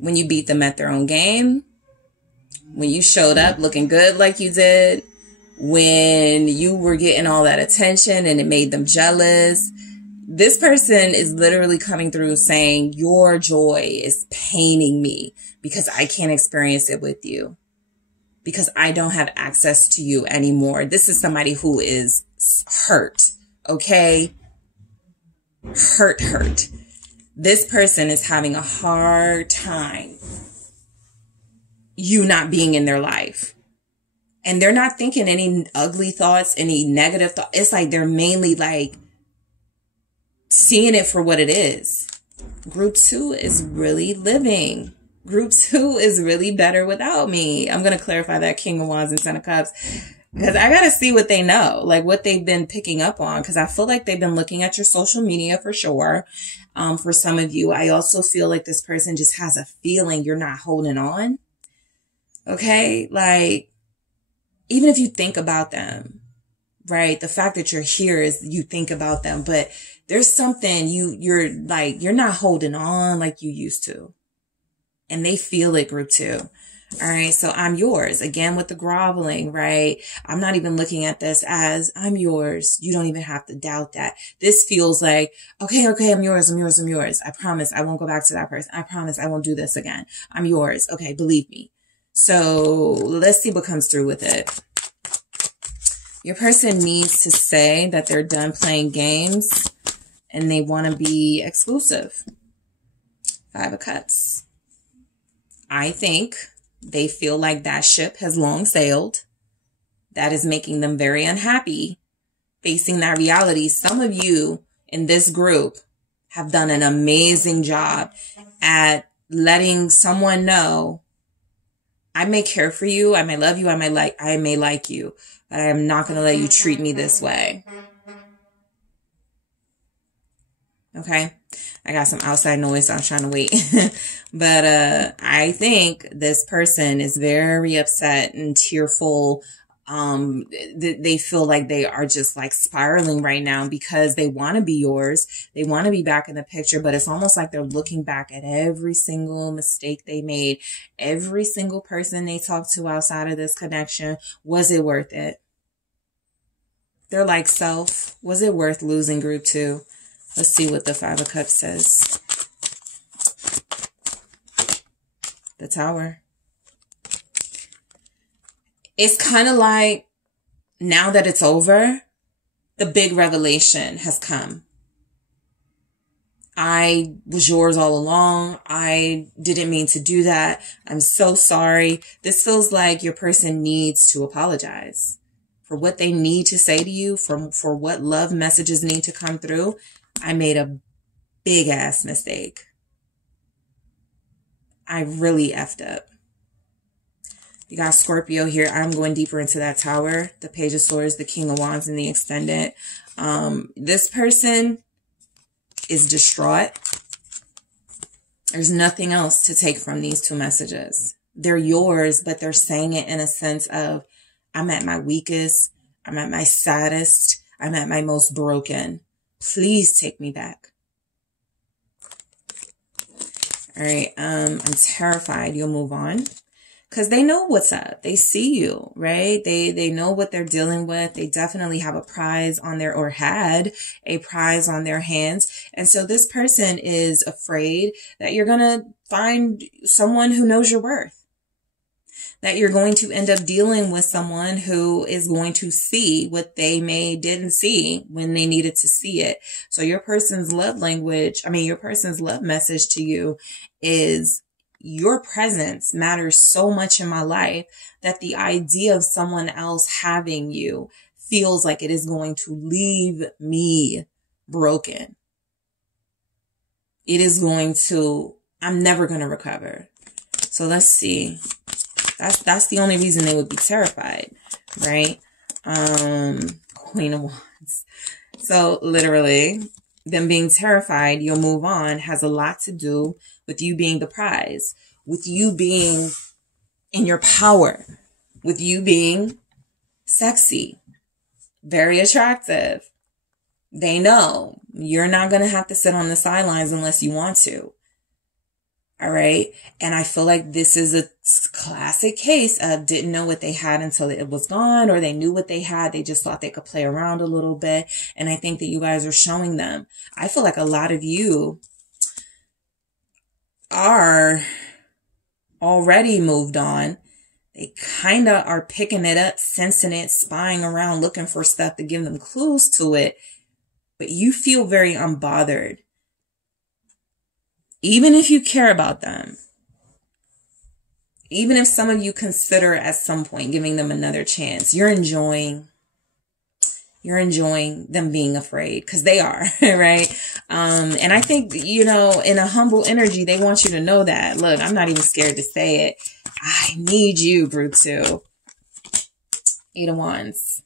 when you beat them at their own game, when you showed up looking good like you did, when you were getting all that attention and it made them jealous. This person is literally coming through saying your joy is paining me because I can't experience it with you, because I don't have access to you anymore. This is somebody who is hurt, okay? Hurt. This person is having a hard time you not being in their life. And they're not thinking any ugly thoughts, any negative thoughts. It's like they're mainly like seeing it for what it is. Group 2 is really living. Group 2 is really better without me. I'm going to clarify that King of Wands and 10 of Cups, because I got to see what they know, like what they've been picking up on, because I feel like they've been looking at your social media for sure. For some of you, I also feel like this person just has a feeling you're not holding on. Okay. Like, even if you think about them, right? The fact that you're here is you think about them, but there's something you're like, you're not holding on like you used to. And they feel it, group 2. All right. So I'm yours again with the groveling, right? I'm not even looking at this as I'm yours. You don't even have to doubt that. This feels like, okay, I'm yours. I promise I won't go back to that person. I promise I won't do this again. I'm yours. Okay. Believe me. So let's see what comes through with it. Your person needs to say that they're done playing games and they want to be exclusive. 5 of Cups. I think they feel like that ship has long sailed. That is making them very unhappy facing that reality. Some of you in this group have done an amazing job at letting someone know, I may care for you, I may love you, I may like you, but I am not going to let you treat me this way. Okay. I got some outside noise, so I'm trying to wait. But I think this person is very upset and tearful. They feel like they are just like spiraling right now because they want to be yours. They want to be back in the picture, but it's almost like they're looking back at every single mistake they made. Every single person they talked to outside of this connection. Was it worth it? They're like, self, was it worth losing group 2? Let's see what the 5 of Cups says. The Tower. It's kind of like now that it's over, the big revelation has come. I was yours all along. I didn't mean to do that. I'm so sorry. This feels like your person needs to apologize for what they need to say to you, for what love messages need to come through. I made a big ass mistake. I really effed up. You got Scorpio here. I'm going deeper into that tower. The Page of Swords, the King of Wands, and the Extended. This person is distraught. There's nothing else to take from these two messages. They're yours, but they're saying it in a sense of, I'm at my weakest. I'm at my saddest. I'm at my most broken. Please take me back. All right. I'm terrified you'll move on. Because they know what's up. They see you, right? They know what they're dealing with. They definitely have a prize on their, or had a prize on their hands. And so this person is afraid that you're going to find someone who knows your worth. That you're going to end up dealing with someone who is going to see what they didn't see when they needed to see it. So your person's love your person's love message to you is, your presence matters so much in my life that the idea of someone else having you feels like it is going to leave me broken. It is going to, I'm never going to recover. So let's see. That's the only reason they would be terrified, right? Queen of Wands. So literally, them being terrified, you'll move on, has a lot to do with you being the prize, with you being in your power, with you being sexy, very attractive. They know you're not going to have to sit on the sidelines unless you want to. All right. And I feel like this is a classic case of didn't know what they had until it was gone, or they knew what they had. They just thought they could play around a little bit. And I think that you guys are showing them. I feel like a lot of you are already moved on. They kind of are picking it up, sensing it, spying around, looking for stuff to give them clues to it. But you feel very unbothered. Even if you care about them, even if some of you consider at some point giving them another chance, you're enjoying them being afraid, because they are, right? And I think, in a humble energy, they want you to know that, look, I'm not even scared to say it. I need you, group 2. 8 of Wands.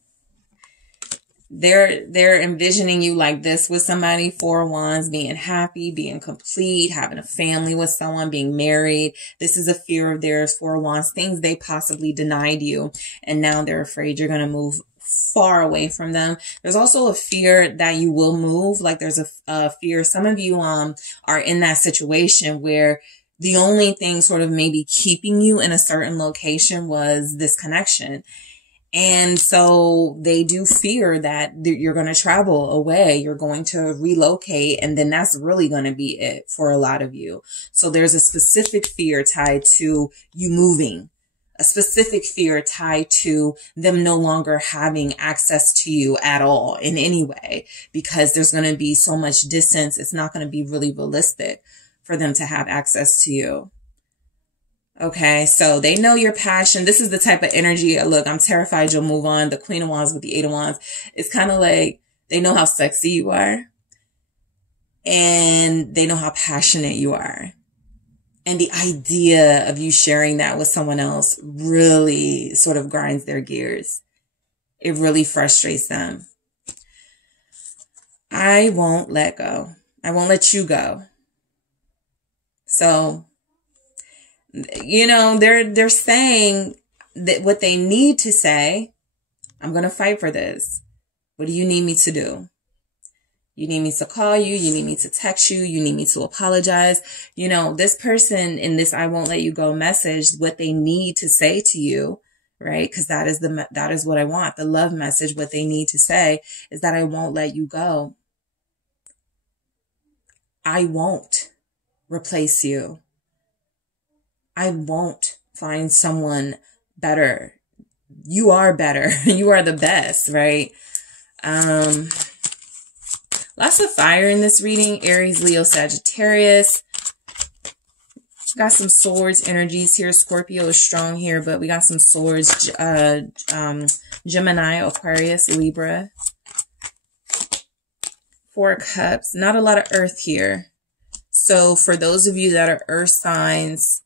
They're envisioning you like this with somebody. 4 of Wands, being happy, being complete, having a family with someone, being married. This is a fear of theirs. 4 of Wands, things they possibly denied you, and now they're afraid you're going to move far away from them. There's also a fear that you will move. Like there's a fear. Some of you are in that situation where the only thing sort of maybe keeping you in a certain location was this connection. And so they do fear that you're going to travel away, you're going to relocate, and then that's really going to be it for a lot of you. So there's a specific fear tied to you moving, a specific fear tied to them no longer having access to you at all in any way, because there's going to be so much distance. It's not going to be really realistic for them to have access to you. Okay, so they know your passion. This is the type of energy. Look, I'm terrified you'll move on. The Queen of Wands with the 8 of Wands. It's kind of like they know how sexy you are. And they know how passionate you are. And the idea of you sharing that with someone else really sort of grinds their gears. It really frustrates them. I won't let go. I won't let you go. So, they're saying that what they need to say. I'm going to fight for this. What do you need me to do? You need me to call you. You need me to text you. You need me to apologize. This person in this I won't let you go message, what they need to say to you, right? Because that is what I want. The love message, what they need to say is that I won't let you go. I won't replace you. I won't find someone better you are better. You are the best, right? Lots of fire in this reading. Aries, Leo, Sagittarius. Got some swords energies here. Scorpio is strong here, but we got some swords. Gemini, Aquarius, Libra. Four of Cups. Not a lot of earth here. So for those of you that are earth signs,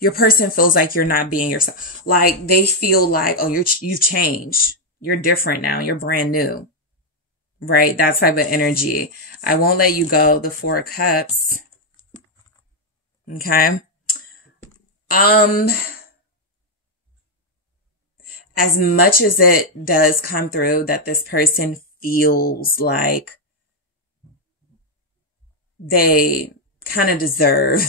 your person feels like you're not being yourself. Like they feel like, oh, you've changed. You're different now. You're brand new. Right? That type of energy. I won't let you go. The Four of Cups. Okay. As much as it does come through that this person feels like they kind of deserve,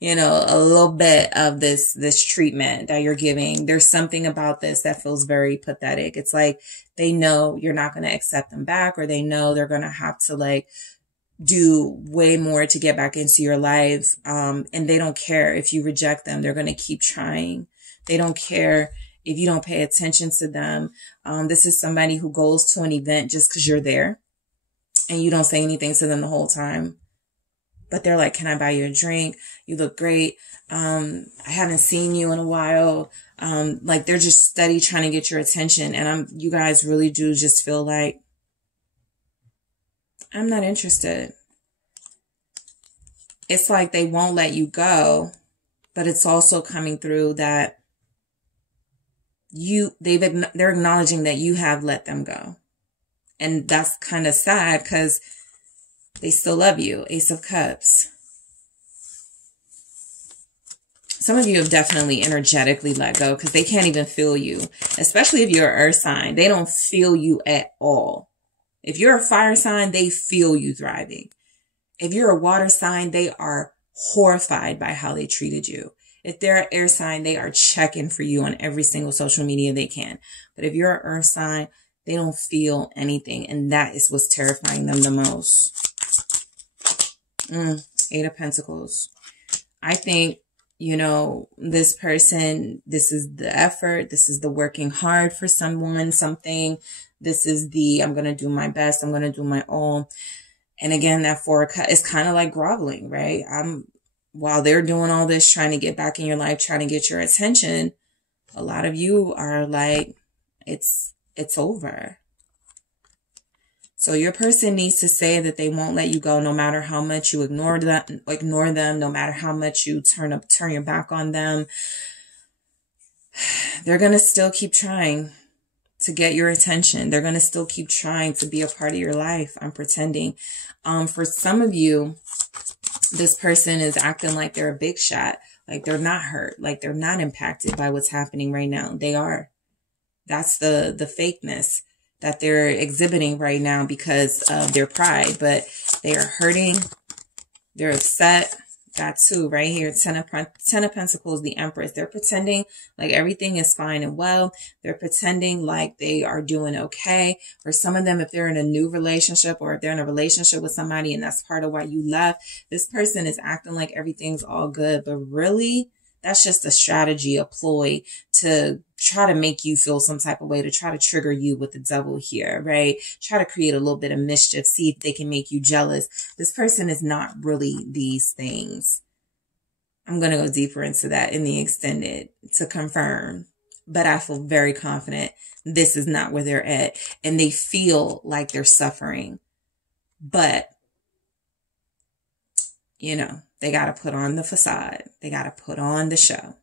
you know, a little bit of this treatment that you're giving. There's something about this that feels very pathetic. It's like they know you're not going to accept them back, or they know they're going to have to like do way more to get back into your life. And they don't care if you reject them. They're going to keep trying. They don't care if you don't pay attention to them. This is somebody who goes to an event just because you're there and you don't say anything to them the whole time. But they're like, can I buy you a drink? You look great. I haven't seen you in a while. Like they're just steady trying to get your attention. And you guys really do just feel like, I'm not interested. It's like they won't let you go, but it's also coming through that they're acknowledging that you have let them go. And that's kind of sad because they still love you. Ace of Cups. Some of you have definitely energetically let go because they can't even feel you. Especially if you're an earth sign. They don't feel you at all. If you're a fire sign, they feel you thriving. If you're a water sign, they are horrified by how they treated you. If they're an air sign, they are checking for you on every single social media they can. But if you're an earth sign, they don't feel anything. And that is what's terrifying them the most. Eight of Pentacles. I think, you know, this person, this is the effort. This is the working hard for someone, something. This is the, I'm going to do my best. I'm going to do my all. And again, that Four of Cups is kind of like groveling, right? While they're doing all this, trying to get back in your life, trying to get your attention, a lot of you are like, it's over. So your person needs to say that they won't let you go no matter how much you ignore them, no matter how much you turn your back on them. They're going to still keep trying to get your attention. They're going to still keep trying to be a part of your life. I'm pretending. For some of you, this person is acting like they're a big shot, like they're not hurt, like they're not impacted by what's happening right now. They are. That's the fakeness that they're exhibiting right now because of their pride, but they are hurting. They're upset. That too, right here, Ten of Pentacles, the Empress. They're pretending like everything is fine and well. They're pretending like they are doing okay. For some of them, if they're in a new relationship or if they're in a relationship with somebody and that's part of why you left, this person is acting like everything's all good. But really, that's just a strategy, a ploy to try to make you feel some type of way, to try to trigger you with the devil here, right? Try to create a little bit of mischief, see if they can make you jealous. This person is not really these things. I'm going to go deeper into that in the extended to confirm, but I feel very confident this is not where they're at, and they feel like they're suffering, but you know, they got to put on the facade. They got to put on the show.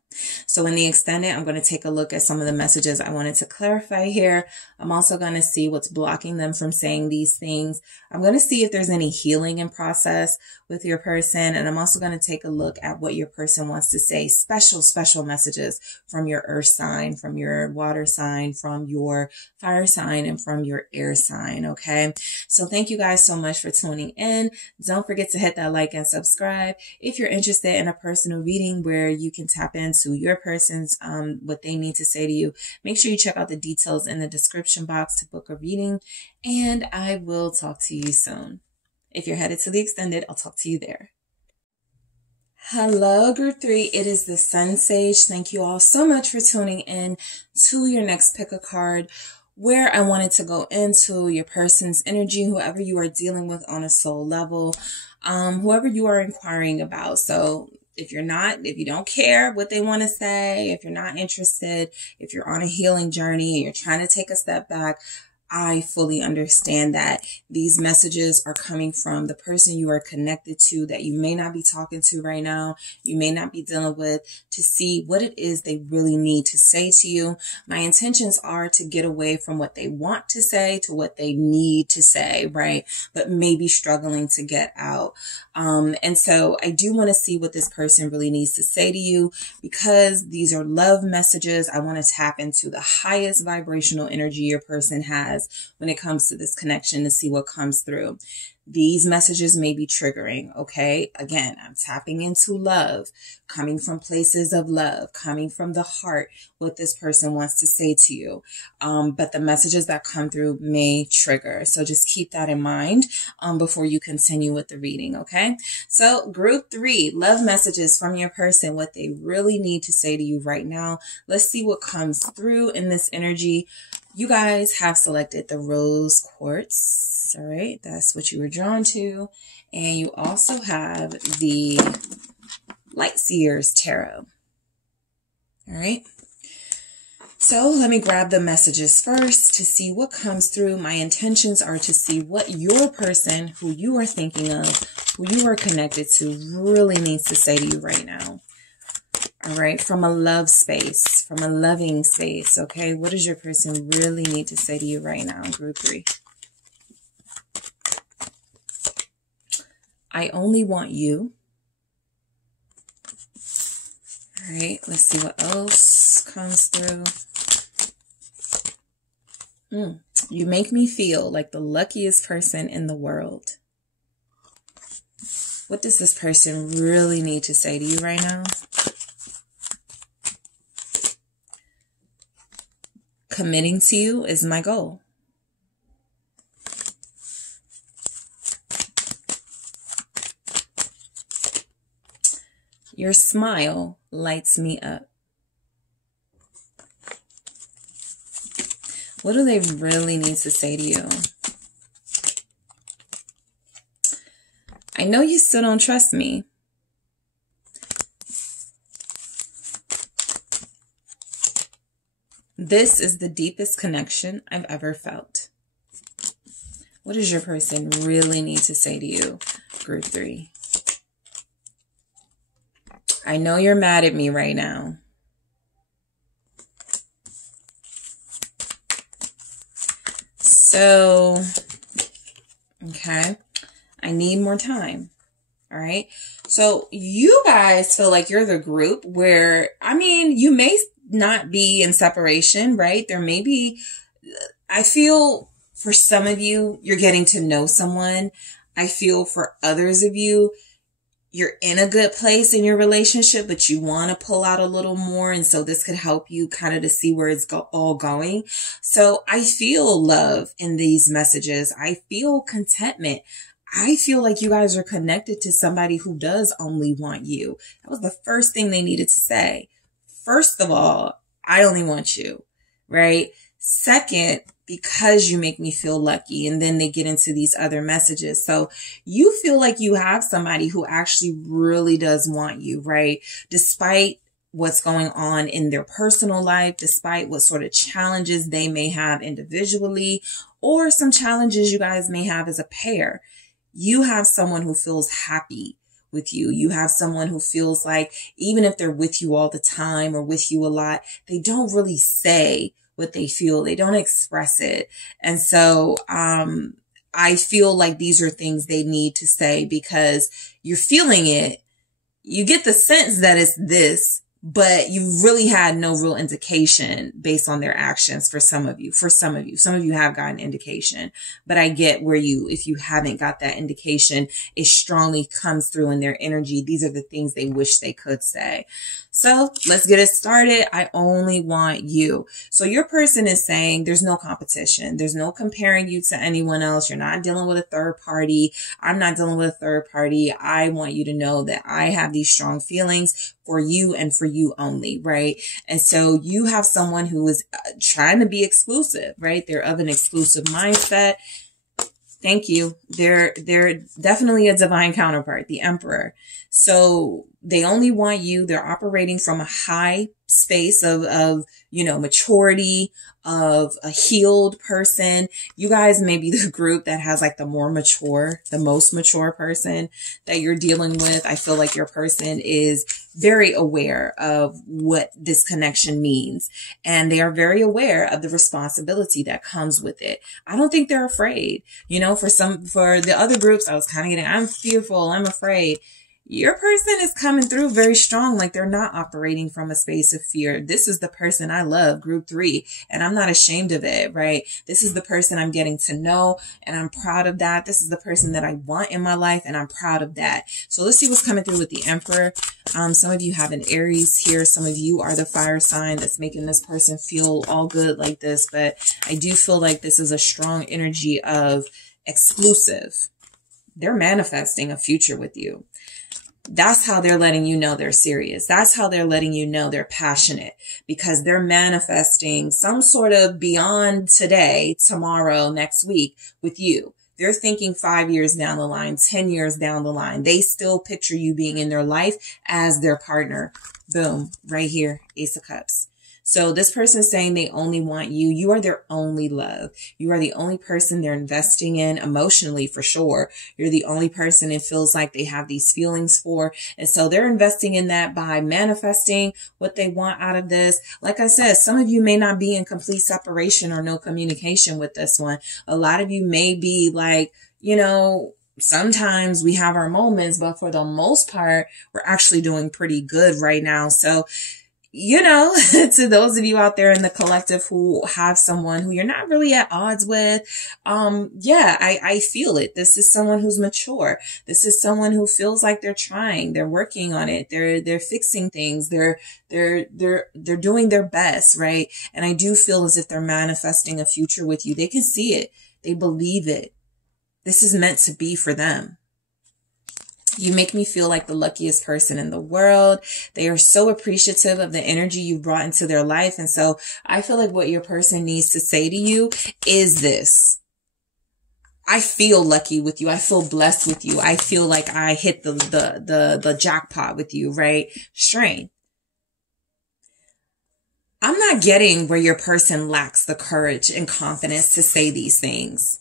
So in the extended, I'm going to take a look at some of the messages I wanted to clarify here. I'm also going to see what's blocking them from saying these things. I'm going to see if there's any healing in process with your person. And I'm also going to take a look at what your person wants to say. Special messages from your earth sign, from your water sign, from your fire sign, and from your air sign. Okay. So thank you guys so much for tuning in. Don't forget to hit that like and subscribe. If you're interested in a personal reading where you can tap into your person's, what they need to say to you, make sure you check out the details in the description box to book a reading. And I will talk to you soon. If you're headed to the extended, I'll talk to you there. Hello, group 3. It is the SunSage. Thank you all so much for tuning in to your next pick a card, where I wanted to go into your person's energy, whoever you are dealing with on a soul level, whoever you are inquiring about. So if you don't care what they want to say, if you're not interested, if you're on a healing journey and you're trying to take a step back, I fully understand that these messages are coming from the person you are connected to that you may not be talking to right now, you may not be dealing with, to see what it is they really need to say to you. My intentions are to get away from what they want to say to what they need to say, right? But maybe struggling to get out. And so I do want to see what this person really needs to say to you, because these are love messages. I want to tap into the highest vibrational energy your person has when it comes to this connection to see what comes through. These messages may be triggering, okay? Again, I'm tapping into love, coming from places of love, coming from the heart, what this person wants to say to you. But the messages that come through may trigger. So just keep that in mind before you continue with the reading, okay? So group 3, love messages from your person, what they really need to say to you right now. Let's see what comes through in this energy. You guys have selected the rose quartz. All right, that's what you were drawn to. And you also have the Light Seers Tarot. All right. So let me grab the messages first to see what comes through. My intentions are to see what your person, who you are thinking of, who you are connected to, really needs to say to you right now. All right, from a love space, from a loving space, okay? What does your person really need to say to you right now, group 3? I only want you. All right, let's see what else comes through. You make me feel like the luckiest person in the world. What does this person really need to say to you right now? Committing to you is my goal. Your smile lights me up. What do they really need to say to you? I know you still don't trust me. This is the deepest connection I've ever felt. What does your person really need to say to you, group 3? I know you're mad at me right now. So, okay, I need more time. All right. So you guys feel like you're the group where, I mean, you may not be in separation, right? There may be, I feel for some of you, you're getting to know someone. I feel for others of you, you're in a good place in your relationship, but you want to pull out a little more. And so this could help you kind of to see where it's all going. So I feel love in these messages. I feel contentment. I feel like you guys are connected to somebody who does only want you. That was the first thing they needed to say. First of all, I only want you, right? Second, because you make me feel lucky. And then they get into these other messages. So you feel like you have somebody who actually really does want you, right? Despite what's going on in their personal life, despite what sort of challenges they may have individually, or some challenges you guys may have as a pair. You have someone who feels happy with you. You have someone who feels like even if they're with you all the time or with you a lot, they don't really say what they feel. They don't express it. And so, I feel like these are things they need to say because you're feeling it. You get the sense that it's this, but you really had no real indication based on their actions for some of you. Some of you have gotten indication, but I get where if you haven't got that indication, it strongly comes through in their energy. These are the things they wish they could say. So let's get it started. I only want you. So your person is saying there's no competition. There's no comparing you to anyone else. You're not dealing with a third party. I'm not dealing with a third party. I want you to know that I have these strong feelings for you and for you only, right? And so you have someone who is trying to be exclusive, right? They're of an exclusive mindset. Thank you. They're definitely a divine counterpart, the Emperor. So they only want you. They're operating from a high space of maturity, of a healed person. You guys may be the group that has like the most mature person that you're dealing with. I feel like your person is very aware of what this connection means, and they are very aware of the responsibility that comes with it. I don't think they're afraid. For the other groups, I was kind of getting, I'm fearful, I'm afraid. Your person is coming through very strong. Like they're not operating from a space of fear. This is the person I love, group 3, and I'm not ashamed of it, right? This is the person I'm getting to know, and I'm proud of that. This is the person that I want in my life, and I'm proud of that. So let's see what's coming through with the Emperor. Some of you have an Aries here. Some of you are the fire sign that's making this person feel all good like this. But I do feel like this is a strong energy of exclusive. They're manifesting a future with you. That's how they're letting you know they're serious. That's how they're letting you know they're passionate, because they're manifesting some sort of beyond today, tomorrow, next week with you. They're thinking 5 years down the line, 10 years down the line. They still picture you being in their life as their partner. Boom, right here, Ace of Cups. So this person is saying they only want you. You are their only love. You are the only person they're investing in emotionally, for sure. You're the only person it feels like they have these feelings for. And so they're investing in that by manifesting what they want out of this. Like I said, some of you may not be in complete separation or no communication with this one. A lot of you may be like, sometimes we have our moments, but for the most part, we're actually doing pretty good right now. So to those of you out there in the collective who have someone who you're not really at odds with, I feel it. This is someone who's mature. This is someone who feels like they're trying, they're working on it, they're fixing things, they're doing their best, right? And I do feel as if they're manifesting a future with you. They can see it. They believe it. This is meant to be for them. You make me feel like the luckiest person in the world. They are so appreciative of the energy you've brought into their life. And so I feel like what your person needs to say to you is this: I feel lucky with you. I feel blessed with you. I feel like I hit the jackpot with you, right? Strain. I'm not getting where your person lacks the courage and confidence to say these things.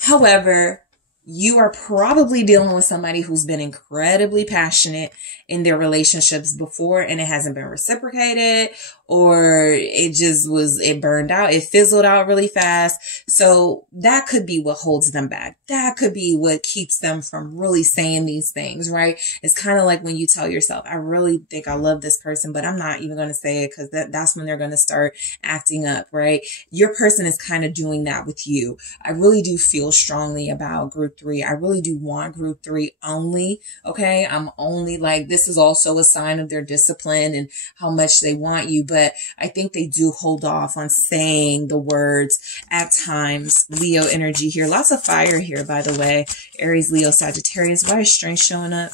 However, you are probably dealing with somebody who's been incredibly passionate in their relationships before, and it hasn't been reciprocated, or it burned out, it fizzled out really fast. So that could be what holds them back. That could be what keeps them from really saying these things, right? It's kind of like when you tell yourself, I really think I love this person, but I'm not even going to say it, because that's when they're going to start acting up, right? Your person is kind of doing that with you. I really do feel strongly about group 3. I really do want group 3 only. Okay. I'm only like, this is also a sign of their discipline and how much they want you. But I think they do hold off on saying the words at times. Leo energy here. Lots of fire here, by the way. Aries, Leo, Sagittarius. Why is strength showing up?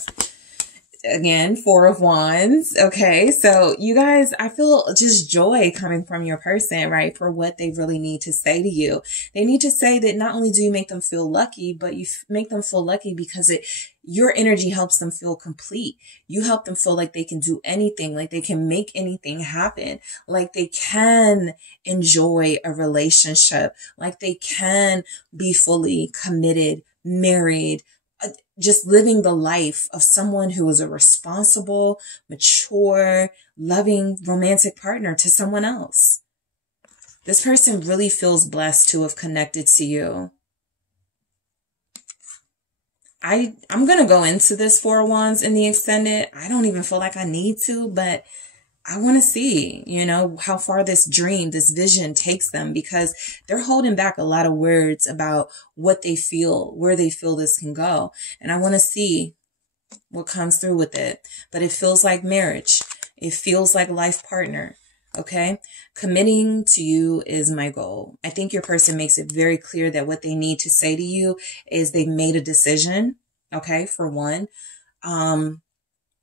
Again, 4 of Wands. Okay. So you guys, I feel just joy coming from your person, right? For what they really need to say to you. They need to say that not only do you make them feel lucky, but you make them feel lucky because your energy helps them feel complete. You help them feel like they can do anything, like they can make anything happen, like they can enjoy a relationship, like they can be fully committed, married, just living the life of someone who is a responsible, mature, loving, romantic partner to someone else. This person really feels blessed to have connected to you. I'm going to go into this 4 of Wands in the extended. I don't even feel like I need to, but I want to see, you know, how far this dream, this vision takes them, because they're holding back a lot of words about what they feel, where they feel this can go. And I want to see what comes through with it. But it feels like marriage. It feels like life partner. Okay. Committing to you is my goal. I think your person makes it very clear that what they need to say to you is they've made a decision. Okay. For one.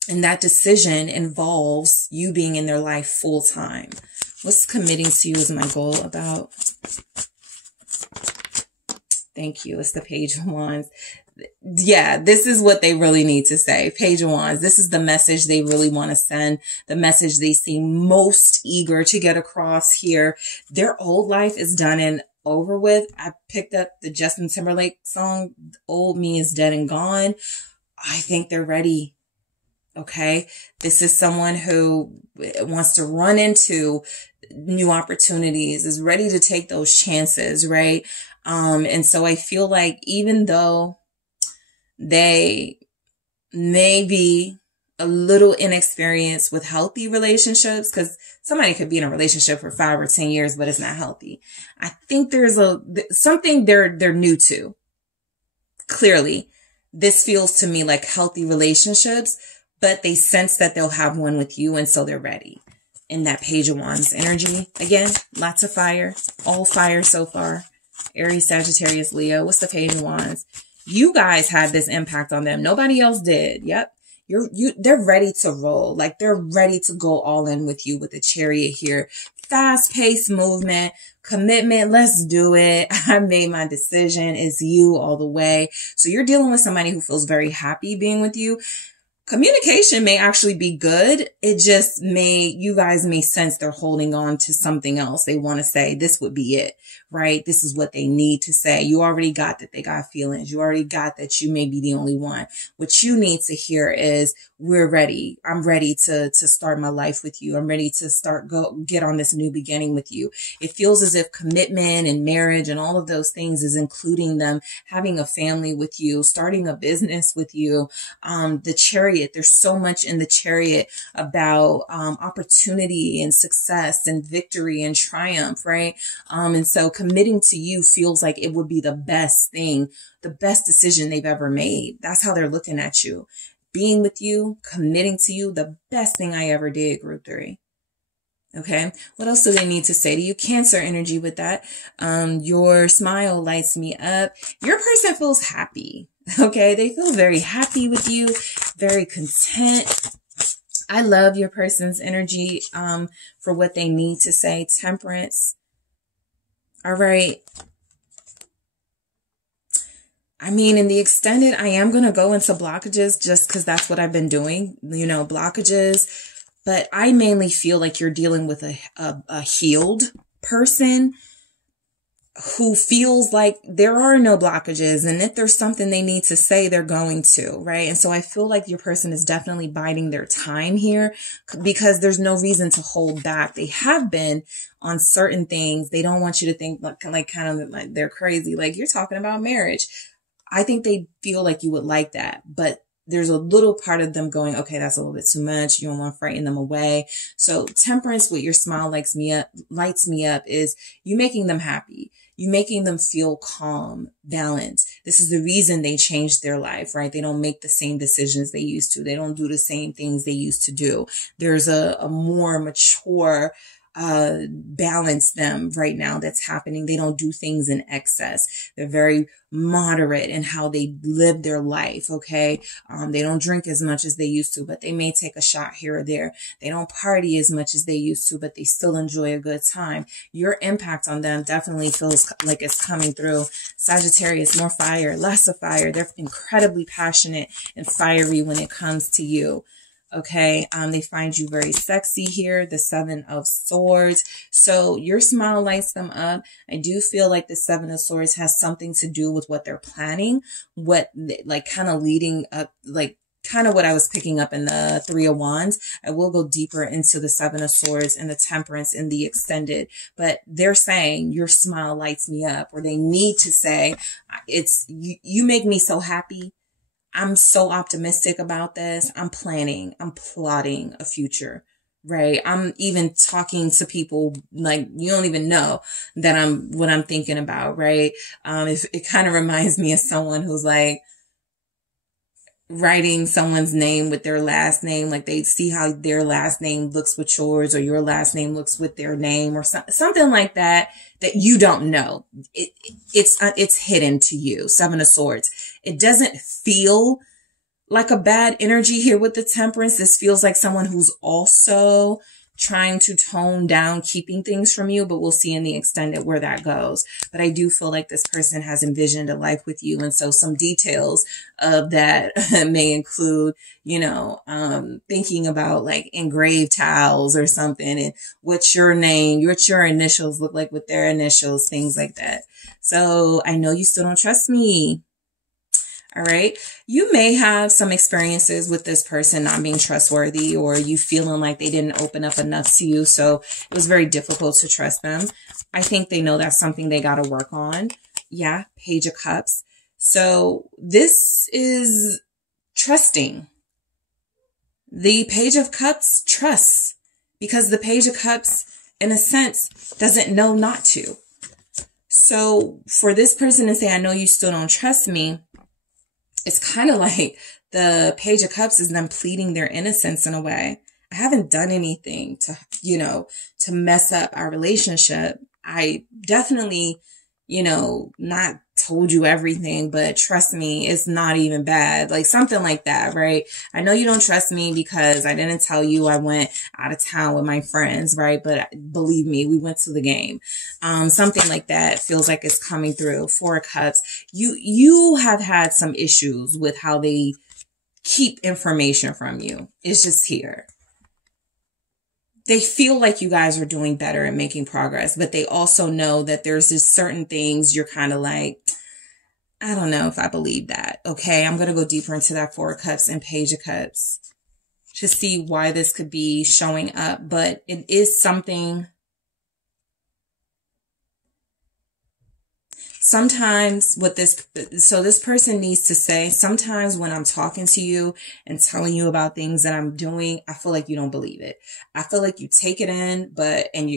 And that decision involves you being in their life full time. What's committing to you is my goal about? Thank you. It's the Page of Wands. Yeah, this is what they really need to say. Page of Wands. This is the message they really want to send. The message they seem most eager to get across here. Their old life is done and over with. I picked up the Justin Timberlake song, Old Me is Dead and Gone. I think they're ready. Okay. This is someone who wants to run into new opportunities, is ready to take those chances. Right. And so I feel like even though they may be a little inexperienced with healthy relationships, because somebody could be in a relationship for 5 or 10 years, but it's not healthy. I think there's something they're new to. Clearly, this feels to me like healthy relationships, but they sense that they'll have one with you, and so they're ready. In that Page of Wands energy, again, lots of fire, all fire so far. Aries, Sagittarius, Leo. What's the Page of Wands? You guys had this impact on them. Nobody else did. Yep. They're ready to roll. Like, they're ready to go all in with you with the Chariot here. Fast paced movement, commitment. Let's do it. I made my decision. It's you all the way. So you're dealing with somebody who feels very happy being with you. Communication may actually be good. It just you guys may sense they're holding on to something else. They want to say, this would be it, right? This is what they need to say. You already got that they got feelings. You already got that you may be the only one. What you need to hear is, we're ready. I'm ready to start my life with you. I'm ready to get on this new beginning with you. It feels as if commitment and marriage and all of those things is including them having a family with you, starting a business with you. The Chariot, there's so much in the Chariot about opportunity and success and victory and triumph, right? And so committing to you feels like it would be the best thing, the best decision they've ever made. That's how they're looking at you. Being with you, committing to you, the best thing I ever did, Group 3. Okay. What else do they need to say to you? Cancer energy with that. Your smile lights me up. Your person feels happy. Okay. They feel very happy with you, very content. I love your person's energy, for what they need to say. Temperance. All right. I mean, in the extended, I am going to go into blockages just because that's what I've been doing, you know, blockages. But I mainly feel like you're dealing with a healed person who feels like there are no blockages. And if there's something they need to say, they're going to, right? And so I feel like your person is definitely biding their time here because there's no reason to hold back. They have been on certain things. They don't want you to think like kind of like they're crazy. Like, you're talking about marriage. I think they feel like you would like that, but there's a little part of them going, okay, that's a little bit too much. You don't want to frighten them away. So temperance with your smile lights me up is you making them happy. You making them feel calm, balanced. This is the reason they changed their life, right? They don't make the same decisions they used to. They don't do the same things they used to do. There's a more mature balance them right now that's happening. They don't do things in excess. They're very moderate in how they live their life. Okay. They don't drink as much as they used to, but they may take a shot here or there. They don't party as much as they used to, but they still enjoy a good time. Your impact on them definitely feels like it's coming through. Sagittarius, more fire, less of fire. They're incredibly passionate and fiery when it comes to you. Okay. They find you very sexy here. The 7 of Swords. So your smile lights them up. I do feel like the 7 of Swords has something to do with what they're planning, like kind of leading up, like kind of what I was picking up in the 3 of Wands. I will go deeper into the 7 of Swords and the Temperance in the extended, but they're saying your smile lights me up, or they need to say it's, you make me so happy. I'm so optimistic about this. I'm plotting a future right? I'm even talking to people like you don't even know that what I'm thinking about, right? It kind of reminds me of someone who's like writing someone's name with their last name, like they see how their last name looks with yours, or your last name looks with their name, or something like that you don't know. It's hidden to you. Seven of Swords. It doesn't feel like a bad energy here with the Temperance. This feels like someone who's also trying to tone down keeping things from you, but we'll see in the extended where that goes. But I do feel like this person has envisioned a life with you. And so some details of that may include, thinking about like engraved towels or something, and what's your name, what your initials look like with their initials, things like that. So I know you still don't trust me. All right. You may have some experiences with this person not being trustworthy, or you feeling like they didn't open up enough to you. So it was very difficult to trust them. I think they know that's something they got to work on. Yeah. Page of Cups. So this is trusting. The Page of Cups trusts, because the Page of Cups, in a sense, doesn't know not to. So for this person to say, I know you still don't trust me, it's kind of like the Page of Cups is them pleading their innocence in a way. I haven't done anything to, to mess up our relationship. I definitely, not told you everything, but trust me, it's not even bad. Like something like that, right? I know you don't trust me because I didn't tell you I went out of town with my friends, right? But believe me, we went to the game. Something like that feels like it's coming through. Four of Cups. You have had some issues with how they keep information from you. It's just here. They feel like you guys are doing better and making progress, but they also know that there's just certain things you're kind of like, I don't know if I believe that. Okay, I'm going to go deeper into that Four of Cups and Page of Cups to see why this could be showing up, but it is something. Sometimes this person needs to say, sometimes when I'm talking to you and telling you about things that I'm doing, I feel like you don't believe it. I feel like you take it in, and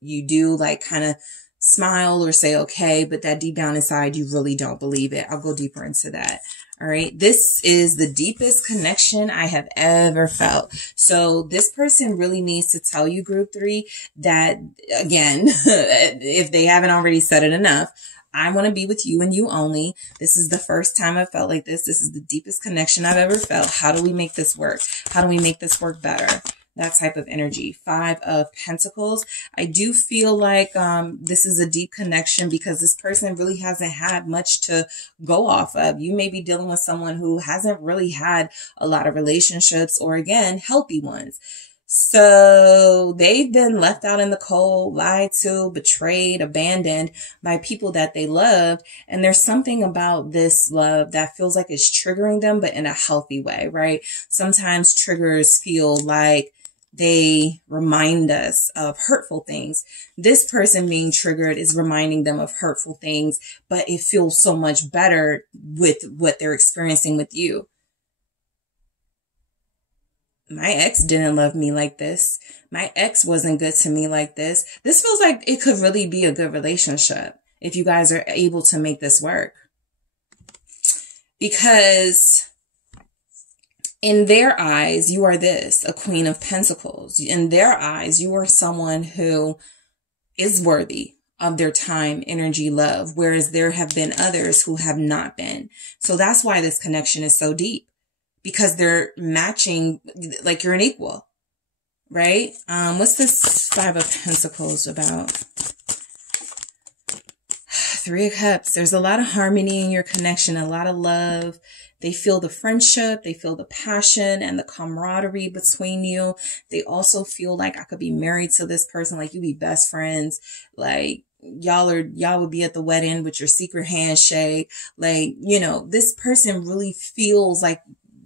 you do like kind of smile or say, okay, but that deep down inside, you really don't believe it. I'll go deeper into that. All right. This is the deepest connection I have ever felt. So this person really needs to tell you, Group 3, that again, if they haven't already said it enough, I want to be with you and you only. This is the first time I felt like this. This is the deepest connection I've ever felt. How do we make this work? How do we make this work better? That type of energy. Five of Pentacles. I do feel like this is a deep connection because this person really hasn't had much to go off of. You may be dealing with someone who hasn't really had a lot of relationships, or again, healthy ones. So they've been left out in the cold, lied to, betrayed, abandoned by people that they loved. And there's something about this love that feels like it's triggering them, but in a healthy way, right? Sometimes triggers feel like they remind us of hurtful things. This person being triggered is reminding them of hurtful things, but it feels so much better with what they're experiencing with you. My ex didn't love me like this. My ex wasn't good to me like this. This feels like it could really be a good relationship if you guys are able to make this work. Because in their eyes, you are a Queen of Pentacles. In their eyes, you are someone who is worthy of their time, energy, love, whereas there have been others who have not been. So that's why this connection is so deep. Because they're matching, like you're an equal, right? What's this Five of Pentacles about? Three of Cups. There's a lot of harmony in your connection, a lot of love. They feel the friendship, they feel the passion and the camaraderie between you. They also feel like I could be married to this person, like you be best friends, like y'all would be at the wedding with your secret handshake. Like, this person really feels like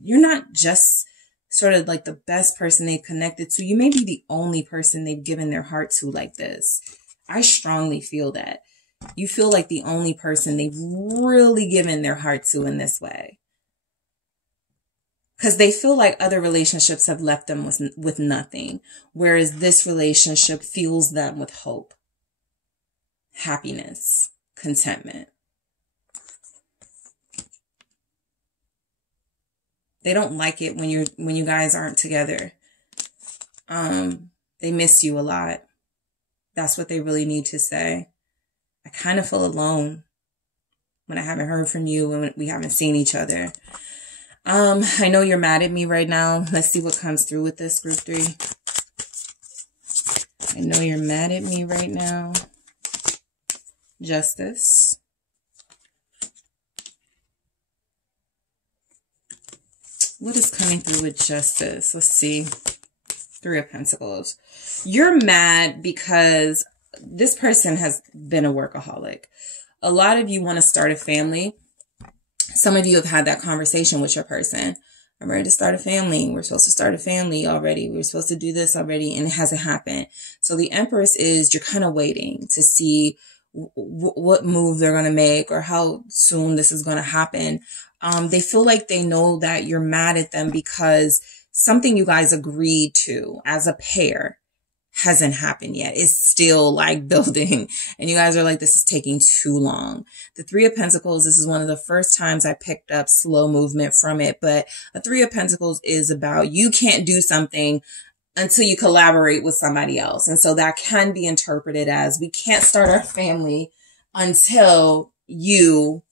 you're not just sort of like the best person they've connected to. You may be the only person they've given their heart to like this. I strongly feel that. You feel like the only person they've really given their heart to in this way. because they feel like other relationships have left them with nothing, whereas this relationship fills them with hope, happiness, contentment. They don't like it when you guys aren't together. They miss you a lot. That's what they really need to say. I kind of feel alone when I haven't heard from you and we haven't seen each other. I know you're mad at me right now. Let's see what comes through with this, group 3. I know you're mad at me right now. Justice. What is coming through with justice? Let's see. 3 of Pentacles. You're mad because this person has been a workaholic. A lot of you want to start a family. Some of you have had that conversation with your person. I'm ready to start a family. We're supposed to start a family already. We're supposed to do this already, and it hasn't happened. So the Empress is, you're kind of waiting to see what move they're going to make or how soon this is going to happen. They feel like they know that you're mad at them because something you guys agreed to as a pair hasn't happened yet. It's still like building. And you guys are like, this is taking too long. The 3 of Pentacles, this is one of the first times I picked up slow movement from it. But a 3 of Pentacles is about you can't do something until you collaborate with somebody else. And so that can be interpreted as we can't start our family until you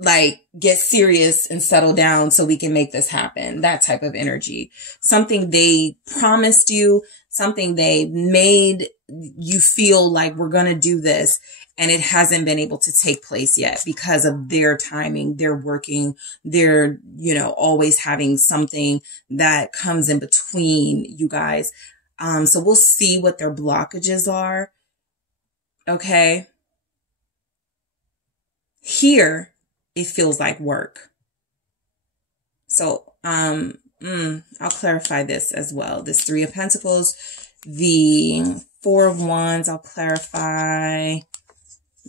like get serious and settle down so we can make this happen. That type of energy. Something they promised you, something they made you feel like we're going to do this. And it hasn't been able to take place yet because of their timing. They're working. They're, always having something that comes in between you guys. So we'll see what their blockages are. Okay. Here, it feels like work. So, I'll clarify this as well. This 3 of Pentacles, the 4 of Wands, I'll clarify.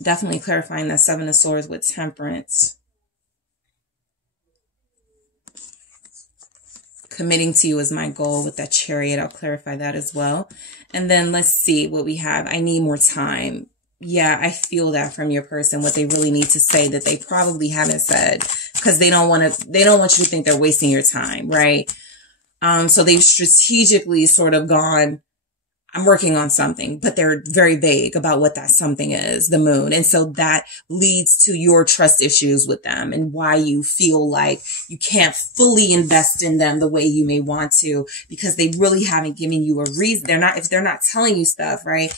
Definitely clarifying that 7 of Swords with Temperance. Committing to you is my goal with that Chariot. I'll clarify that as well. And then let's see what we have. I need more time. Yeah, I feel that from your person, what they really need to say that they probably haven't said because they don't want you to think they're wasting your time, right? So they've strategically sort of gone, I'm working on something, but they're very vague about what that something is, the moon. And so that leads to your trust issues with them and why you feel like you can't fully invest in them the way you may want to because they really haven't given you a reason. If they're not telling you stuff, right?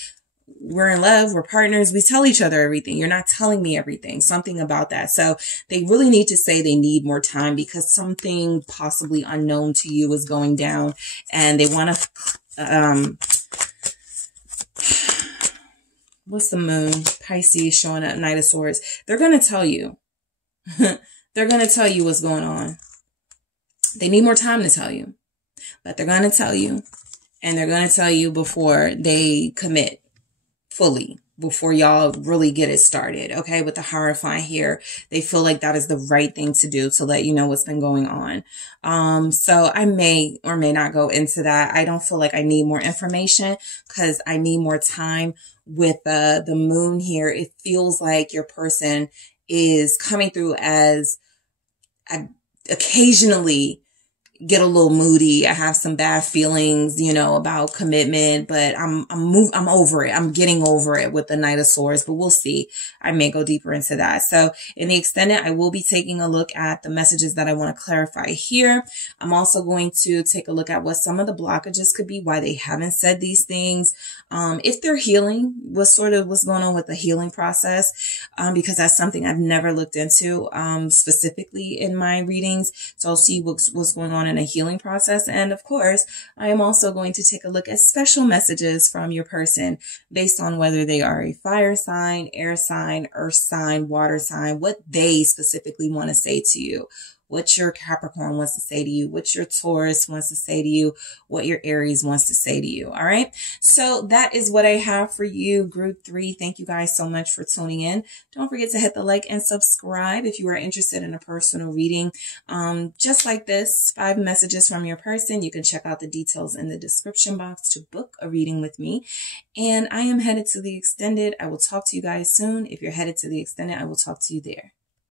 We're in love, we're partners, we tell each other everything. You're not telling me everything, something about that. So they really need to say they need more time because something possibly unknown to you is going down and they want to, what's the moon? Pisces showing up, Knight of Swords. They're going to tell you. They're going to tell you what's going on. They need more time to tell you, but they're going to tell you and they're going to tell you before they commit fully, before y'all really get it started. Okay. With the Hierophant here, they feel like that is the right thing to do to let you know what's been going on. So I may or may not go into that. I don't feel like I need more information because I need more time with the moon here. It feels like your person is coming through as I occasionally get a little moody. I have some bad feelings, about commitment, but I'm over it. I'm getting over it with the Knight of Swords, but we'll see. I may go deeper into that. So in the extended, I will be taking a look at the messages that I want to clarify here. I'm also going to take a look at what some of the blockages could be, why they haven't said these things. If they're healing, what's going on with the healing process, because that's something I've never looked into, specifically in my readings. So I'll see what's going on in a healing process. And of course, I am also going to take a look at special messages from your person based on whether they are a fire sign, air sign, earth sign, water sign, what they specifically want to say to you. what your Capricorn wants to say to you, what your Taurus wants to say to you, what your Aries wants to say to you. All right. So that is what I have for you, group 3. Thank you guys so much for tuning in. Don't forget to hit the like and subscribe if you are interested in a personal reading. Just like this, 5 messages from your person. You can check out the details in the description box to book a reading with me. And I am headed to the extended. I will talk to you guys soon. If you're headed to the extended, I will talk to you there.